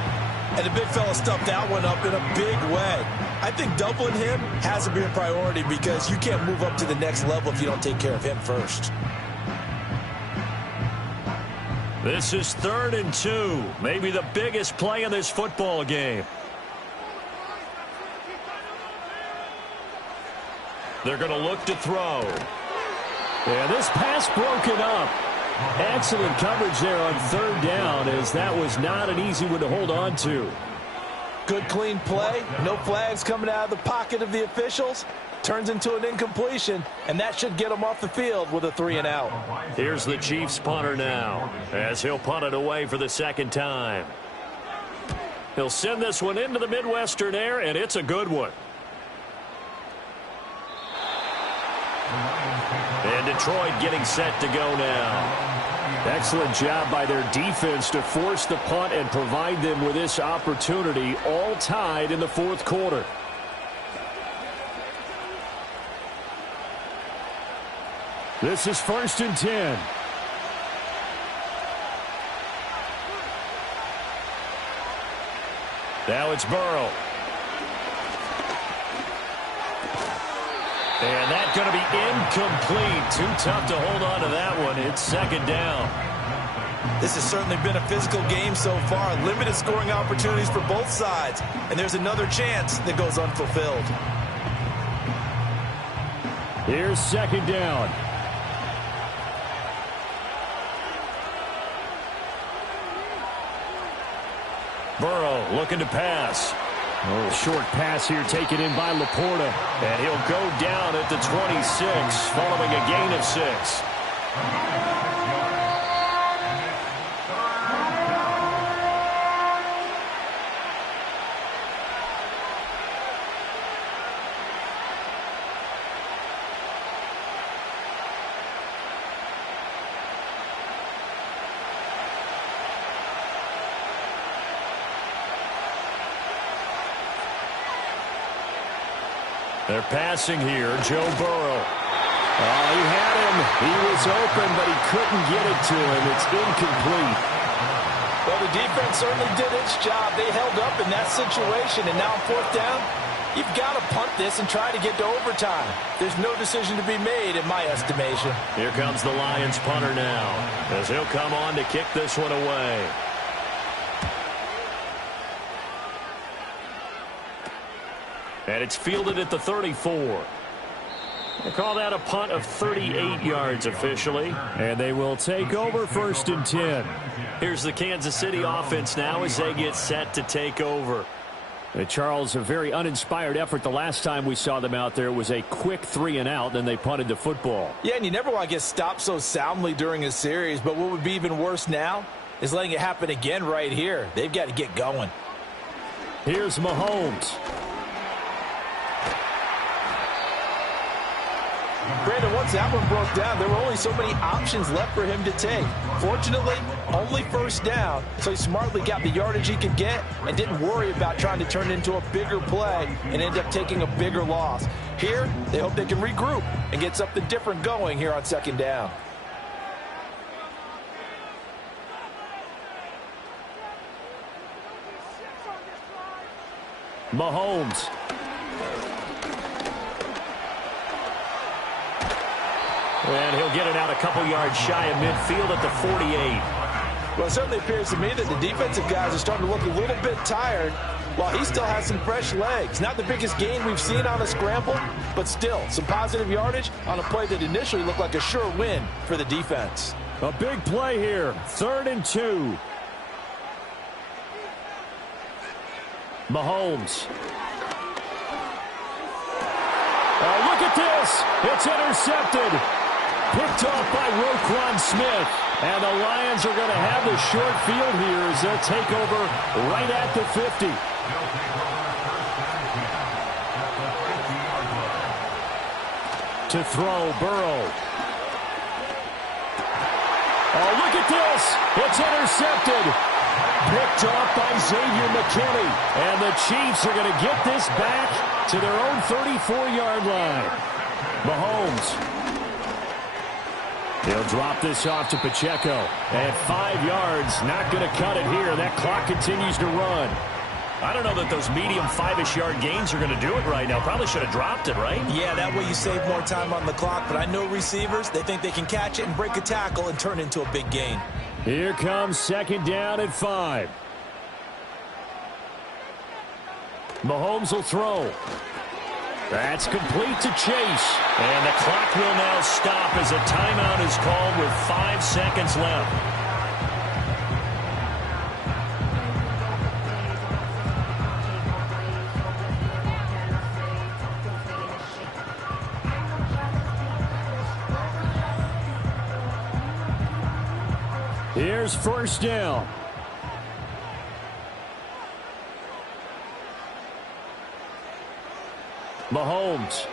And the big fella stuffed that one up in a big way. I think doubling him has to be a priority because you can't move up to the next level if you don't take care of him first. This is 3rd and 2, maybe the biggest play in this football game. They're going to look to throw. Yeah, this pass broken up. Excellent coverage there on 3rd down, as that was not an easy one to hold on to. Good clean play, no flags coming out of the pocket of the officials. Turns into an incompletion, and that should get him off the field with a 3-and-out. Here's the Chiefs punter now, as he'll punt it away for the 2nd time. He'll send this one into the Midwestern air, and it's a good one. And Detroit getting set to go now. Excellent job by their defense to force the punt and provide them with this opportunity, all tied in the fourth quarter. This is 1st and 10. Now it's Burrow. And that's going to be incomplete. Too tough to hold on to that one. It's 2nd down. This has certainly been a physical game so far. Limited scoring opportunities for both sides. And there's another chance that goes unfulfilled. Here's 2nd down. Burrow looking to pass. A little short pass here taken in by Laporta. And he'll go down at the 26 following a gain of 6. They're passing here, Joe Burrow. Oh, he had him. He was open, but he couldn't get it to him. It's incomplete. Well, the defense certainly did its job. They held up in that situation, and now on 4th down, you've got to punt this and try to get to overtime. There's no decision to be made, in my estimation. Here comes the Lions punter now, as he'll come on to kick this one away. And it's fielded at the 34. They call that a punt of 38 yards officially. And they will take over 1st and 10. Here's the Kansas City offense now as they get set to take over. Charles, a very uninspired effort. The last time we saw them out there was a quick 3-and-out, then they punted the football. Yeah, and you never want to get stopped so soundly during a series, but what would be even worse now is letting it happen again right here. They've got to get going. Here's Mahomes. Brandon, once that one broke down, there were only so many options left for him to take. Fortunately, only 1st down, so he smartly got the yardage he could get and didn't worry about trying to turn it into a bigger play and end up taking a bigger loss. Here, they hope they can regroup and get something different going here on 2nd down. Mahomes. And he'll get it out a couple yards shy of midfield at the 48. Well, it certainly appears to me that the defensive guys are starting to look a little bit tired while he still has some fresh legs. Not the biggest gain we've seen on a scramble, but still some positive yardage on a play that initially looked like a sure win for the defense. A big play here. 3rd and 2. Mahomes. Oh, look at this. It's intercepted. Picked off by Roquan Smith. And the Lions are going to have the short field here as they'll take over right at the 50. To throw, Burrow. Oh, look at this. It's intercepted. Picked off by Xavier McKinney. And the Chiefs are going to get this back to their own 34-yard line. Mahomes. He'll drop this off to Pacheco. At 5 yards, not going to cut it here. That clock continues to run. I don't know that those medium 5-ish yard gains are going to do it right now. Probably should have dropped it, right? Yeah, that way you save more time on the clock. But I know receivers, they think they can catch it and break a tackle and turn into a big gain. Here comes 2nd down at 5. Mahomes will throw. That's complete to Chase. And the clock will now stop as a timeout is called with 5 seconds left. Here's 1st down. Mahomes.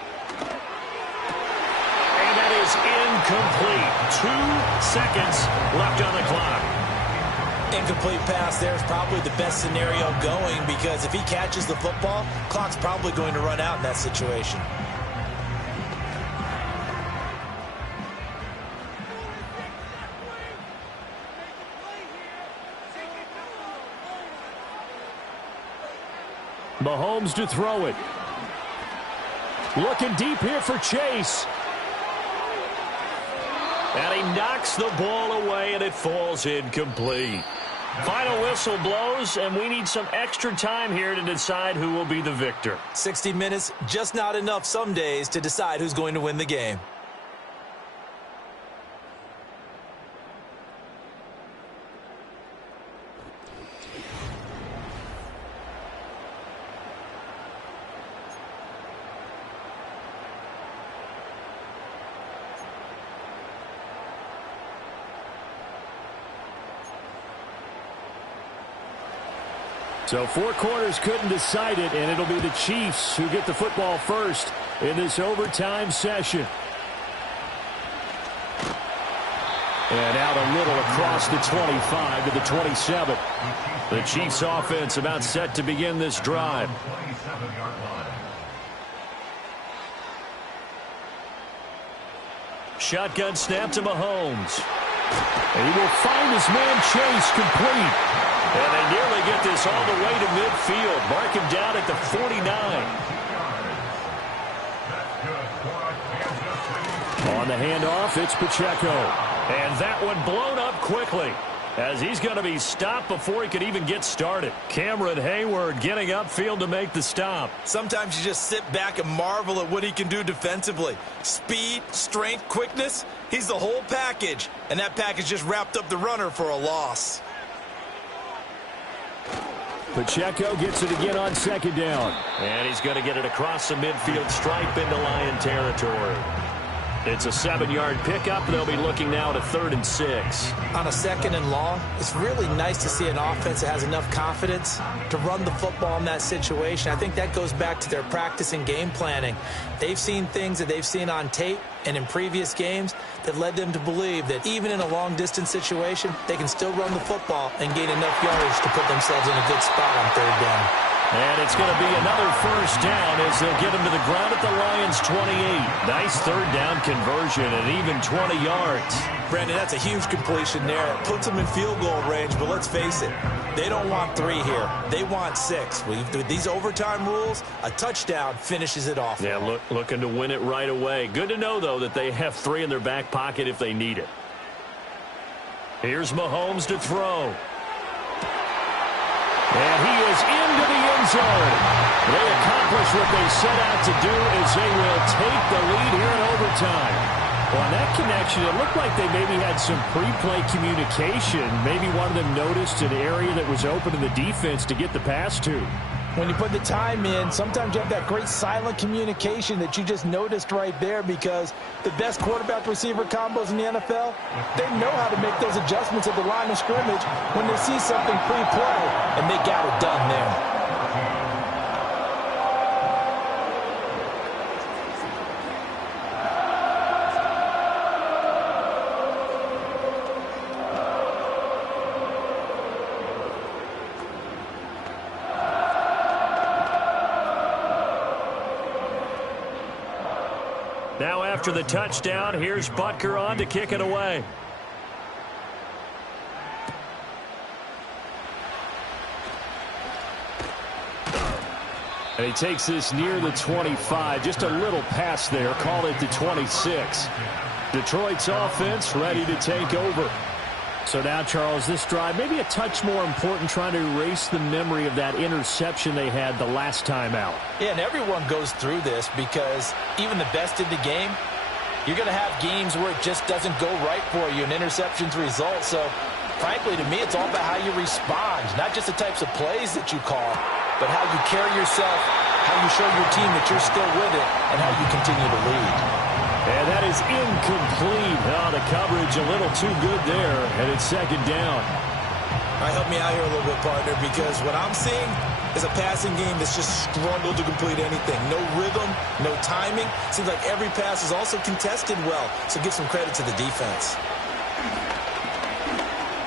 And that is incomplete. 2 seconds left on the clock. Incomplete pass there is probably the best scenario going because if he catches the football, clock's probably going to run out in that situation. Mahomes to throw it. Looking deep here for Chase. And he knocks the ball away, and it falls incomplete. Final whistle blows, and we need some extra time here to decide who will be the victor. 60 minutes, just not enough some days to decide who's going to win the game. So 4 quarters couldn't decide it, and it'll be the Chiefs who get the football first in this overtime session. And out a little across the 25 to the 27. The Chiefs offense about set to begin this drive. Shotgun snap to Mahomes. And he will find his man Chase complete. And they nearly get this all the way to midfield. Mark him down at the 49. On the handoff, it's Pacheco. And that one blown up quickly as he's going to be stopped before he could even get started. Cameron Hayward getting upfield to make the stop. Sometimes you just sit back and marvel at what he can do defensively. Speed, strength, quickness, he's the whole package. And that package just wrapped up the runner for a loss. Pacheco gets it again on 2nd down. And he's going to get it across the midfield stripe into Lion territory. It's a 7-yard pickup. They'll be looking now to 3rd and 6. On a 2nd and long, it's really nice to see an offense that has enough confidence to run the football in that situation. I think that goes back to their practice and game planning. They've seen things that they've seen on tape and in previous games that led them to believe that even in a long-distance situation, they can still run the football and gain enough yardage to put themselves in a good spot on 3rd down. And it's going to be another first down as they'll get him to the ground at the Lions' 28. Nice third down conversion and even 20 yards. Brandon, that's a huge completion there. It puts them in field goal range, but let's face it, they don't want 3 here. They want 6. With these overtime rules, a touchdown finishes it off. Yeah, looking to win it right away. Good to know, though, that they have 3 in their back pocket if they need it. Here's Mahomes to throw. And he is into the end zone. They accomplish what they set out to do as they will take the lead here in overtime. Well, on that connection, it looked like they maybe had some pre-play communication. Maybe one of them noticed an area that was open in the defense to get the pass to. When you put the time in, sometimes you have that great silent communication that you just noticed right there, because the best quarterback-receiver combos in the NFL, they know how to make those adjustments at the line of scrimmage when they see something pre-play, and they got it done there. Now after the touchdown, here's Butker on to kick it away. And he takes this near the 25. Just a little pass there. Call it the 26. Detroit's offense ready to take over. So now, Charles, this drive maybe a touch more important, trying to erase the memory of that interception they had the last time out. Yeah, and everyone goes through this, because even the best in the game, you're going to have games where it just doesn't go right for you, and interceptions result. So, frankly, to me, it's all about how you respond, not just the types of plays that you call, but how you carry yourself, how you show your team that you're still with it, and how you continue to lead. And that is incomplete. Oh, the coverage a little too good there, and it's second down. All right, help me out here a little bit, partner, because what I'm seeing is a passing game that's just struggled to complete anything. No rhythm, no timing. Seems like every pass is also contested well, so give some credit to the defense.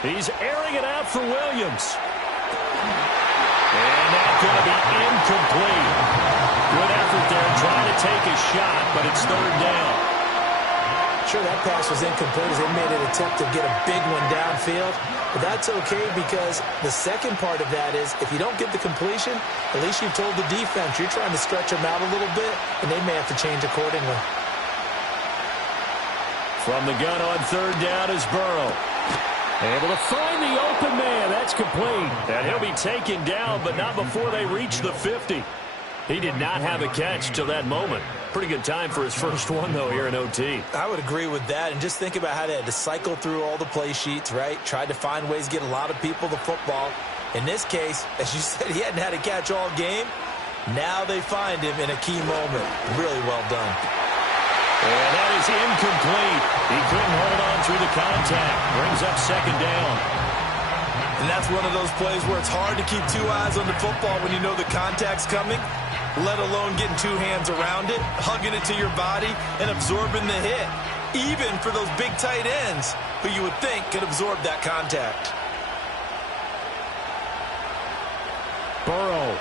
He's airing it out for Williams. And that's going to be incomplete. Good effort there, trying to take a shot, but it's third down. Sure, that pass was incomplete as they made an attempt to get a big one downfield. But that's okay, because the second part of that is if you don't get the completion, at least you've told the defense you're trying to stretch them out a little bit, and they may have to change accordingly. From the gun on third down is Burrow. Able to find the open man. That's complete. And he'll be taken down, but not before they reach the 50. He did not have a catch till that moment. Pretty good time for his first one, though, here in OT. I would agree with that. And just think about how they had to cycle through all the play sheets, right? Tried to find ways to get a lot of people the football. In this case, as you said, he hadn't had a catch all game. Now they find him in a key moment. Really well done. And that is incomplete. He couldn't hold on through the contact. Brings up second down. And that's one of those plays where it's hard to keep 2 eyes on the football when you know the contact's coming, let alone getting 2 hands around it, hugging it to your body, and absorbing the hit. Even for those big tight ends who you would think could absorb that contact. Burrow.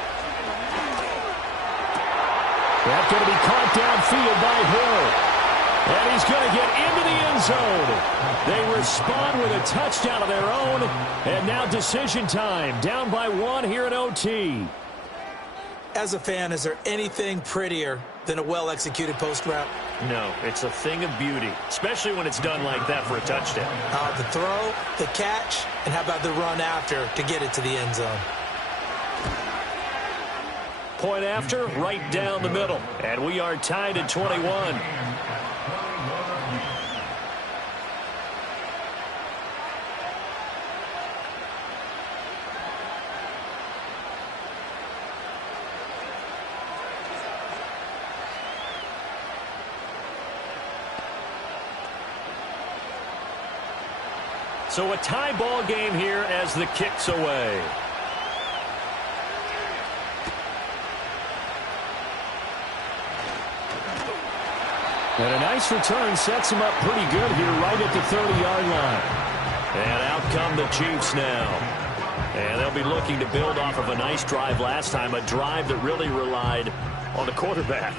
That's going to be caught downfield by Hill. And he's going to get into the end zone. They respond with a touchdown of their own. And now decision time. Down by 1 here in OT. As a fan, is there anything prettier than a well-executed post route? No, it's a thing of beauty, especially when it's done like that for a touchdown. The throw, the catch, and how about the run after to get it to the end zone? Point after, right down the middle. And we are tied at 21. So a tie ball game here as the kick's away. And a nice return sets him up pretty good here right at the 30-yard line. And out come the Chiefs now. And they'll be looking to build off of a nice drive last time, a drive that really relied on the quarterback.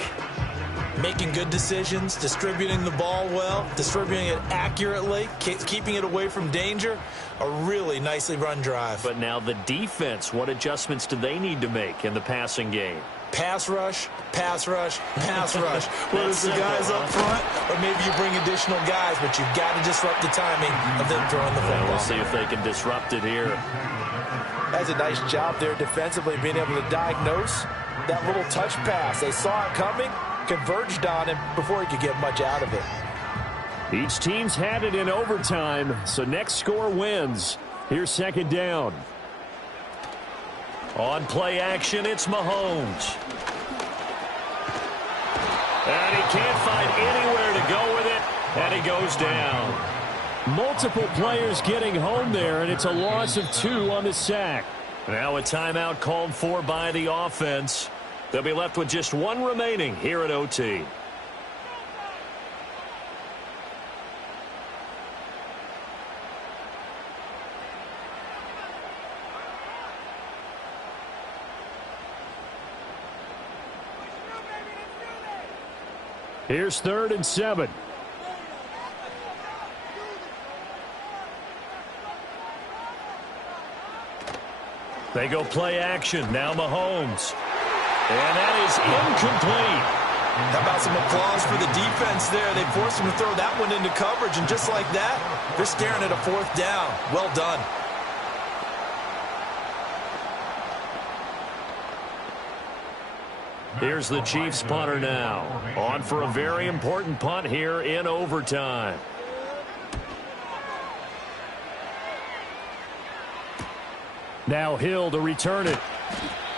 Making good decisions, distributing the ball well, distributing it accurately, keeping it away from danger. A really nicely run drive. But now the defense, what adjustments do they need to make in the passing game? Pass rush, pass rush, pass rush. Whether it's the guys up front or maybe you bring additional guys, but you've got to disrupt the timing of them throwing the football. We'll see if they can disrupt it here. That's a nice job there defensively, being able to diagnose that little touch pass. They saw it coming, converged on him before he could get much out of it. Each team's had it in overtime, so next score wins. Here's second down. On play action, it's Mahomes. And he can't find anywhere to go with it, and he goes down. Multiple players getting home there, and it's a loss of 2 on the sack. Now a timeout called for by the offense. They'll be left with just 1 remaining here at OT. Here's 3rd and 7. They go play action. Now Mahomes. And that is incomplete. How about some applause for the defense there? They forced him to throw that one into coverage, and just like that, they're staring at a 4th down. Well done. Here's the Chiefs punter now. On for a very important punt here in overtime. Now Hill to return it.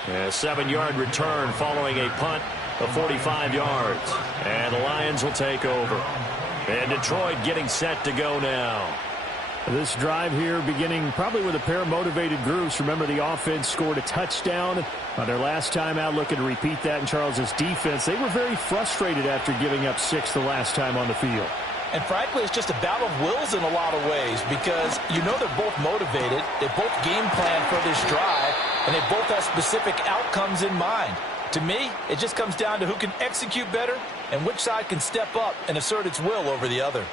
A 7-yard return following a punt of 45 yards. And the Lions will take over. And Detroit getting set to go now. This drive here beginning probably with a pair of motivated groups. Remember, the offense scored a touchdown on their last time out, looking to repeat that in Charles's defense. They were very frustrated after giving up 6 the last time on the field. And frankly, it's just a battle of wills in a lot of ways, because you know they're both motivated, they both game plan for this drive, and they both have specific outcomes in mind. To me, it just comes down to who can execute better and which side can step up and assert its will over the other.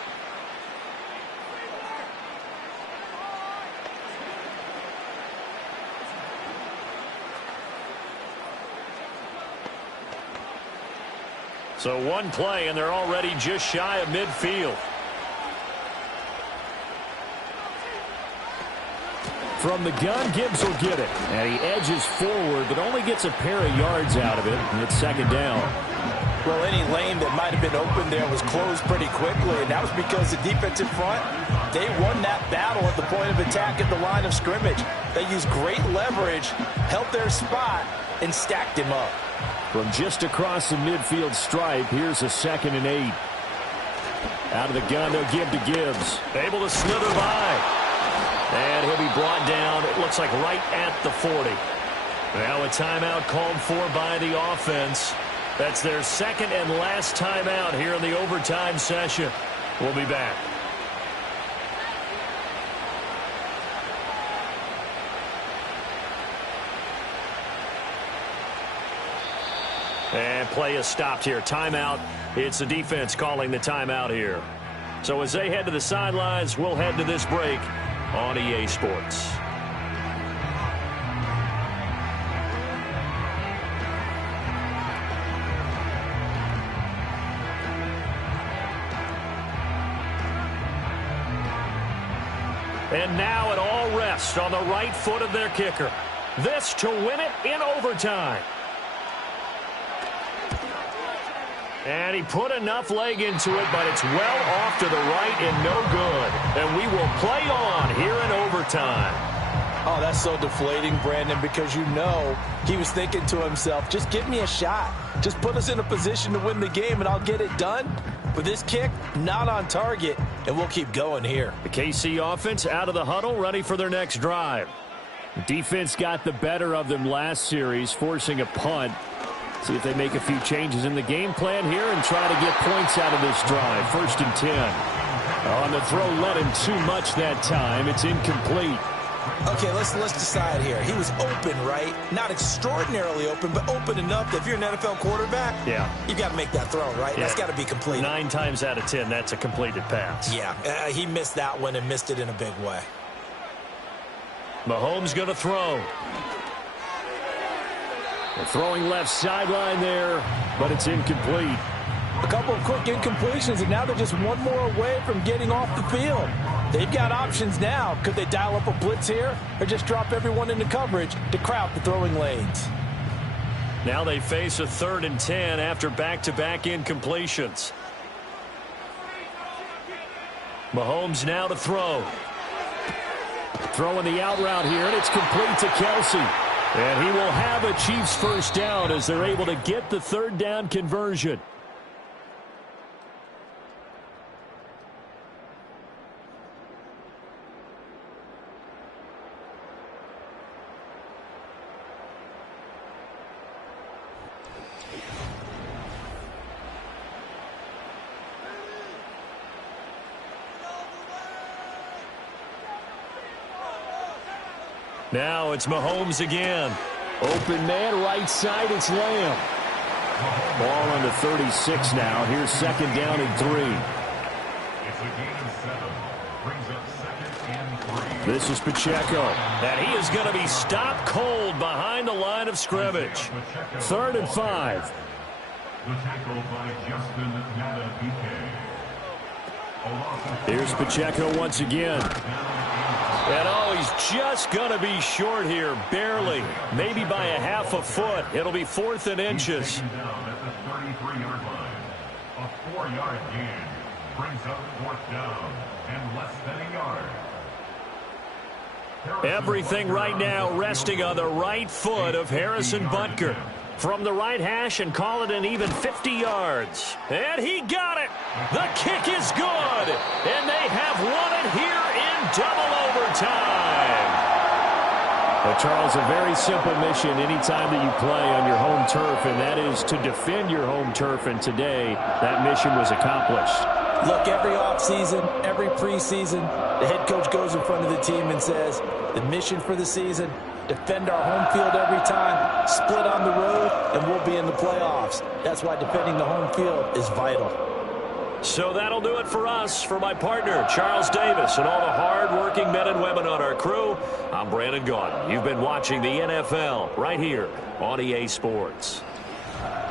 So 1 play, and they're already just shy of midfield. From the gun, Gibbs will get it. And he edges forward, but only gets a pair of yards out of it, and it's second down. Well, any lane that might have been open there was closed pretty quickly, and that was because the defense in front, they won that battle at the point of attack at the line of scrimmage. They used great leverage, held their spot, and stacked him up. From just across the midfield stripe, here's a 2nd and 8. Out of the gun, they'll give to Gibbs. Able to slither by. And he'll be brought down, it looks like right at the 40. Now a timeout called for by the offense. That's their 2nd and last timeout here in the overtime session. We'll be back. And play is stopped here. Timeout. It's the defense calling the timeout here. So as they head to the sidelines, we'll head to this break on EA Sports. And now it all rests on the right foot of their kicker. This to win it in overtime. And he put enough leg into it, but it's well off to the right and no good. And we will play on here in overtime. Oh, that's so deflating, Brandon, because you know he was thinking to himself, just give me a shot. Just put us in a position to win the game, and I'll get it done. With this kick, not on target, and we'll keep going here. The KC offense out of the huddle, ready for their next drive. The defense got the better of them last series, forcing a punt. See if they make a few changes in the game plan here and try to get points out of this drive. 1st and 10. On the throw, led him too much that time. It's incomplete. Okay, let's decide here. He was open, right? Not extraordinarily open, but open enough that if you're an NFL quarterback, you got to make that throw, right? Yeah. That's got to be completed. 9 times out of 10, that's a completed pass. Yeah, he missed that one and missed it in a big way. Mahomes going to throw. They're throwing left sideline there, but it's incomplete. A couple of quick incompletions, and now they're just one more away from getting off the field. They've got options now. Could they dial up a blitz here or just drop everyone into coverage to crowd the throwing lanes? Now they face a 3rd and 10 after back-to-back incompletions. Mahomes now to throw. Throwing the out route here, and it's complete to Kelsey. And he will have a Chiefs first down as they're able to get the 3rd down conversion. Now it's Mahomes again. Open man, right side, it's Lamb. Ball on the 36 now. Here's 2nd down and 3. It's a gain of 7. Brings up 2nd and 3. This is Pacheco. And he is going to be stopped cold behind the line of scrimmage. 3rd and 5. The tackle by Justin Madubuike. Here's Pacheco once again. And oh, he's just going to be short here, barely, maybe by a half a foot. It'll be 4th and inches. Down at the 33-yard line. A 4-yard gain brings up 4th down and less than a yard. Everything right now resting on the right foot of Harrison Butker. From the right hash and call it an even 50 yards. And he got it. The kick is good. And they have won it here in double overtime. Well, Charles, a very simple mission anytime that you play on your home turf, and that is to defend your home turf. And today, that mission was accomplished. Look, every offseason, every preseason, the head coach goes in front of the team and says, the mission for the season, defend our home field every time, split on the road, and we'll be in the playoffs. That's why defending the home field is vital. So that'll do it for us. For my partner, Charles Davis, and all the hard-working men and women on our crew, I'm Brandon Gaudin. You've been watching the NFL right here on EA Sports.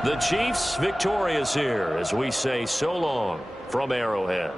The Chiefs victorious here as we say so long from Arrowhead.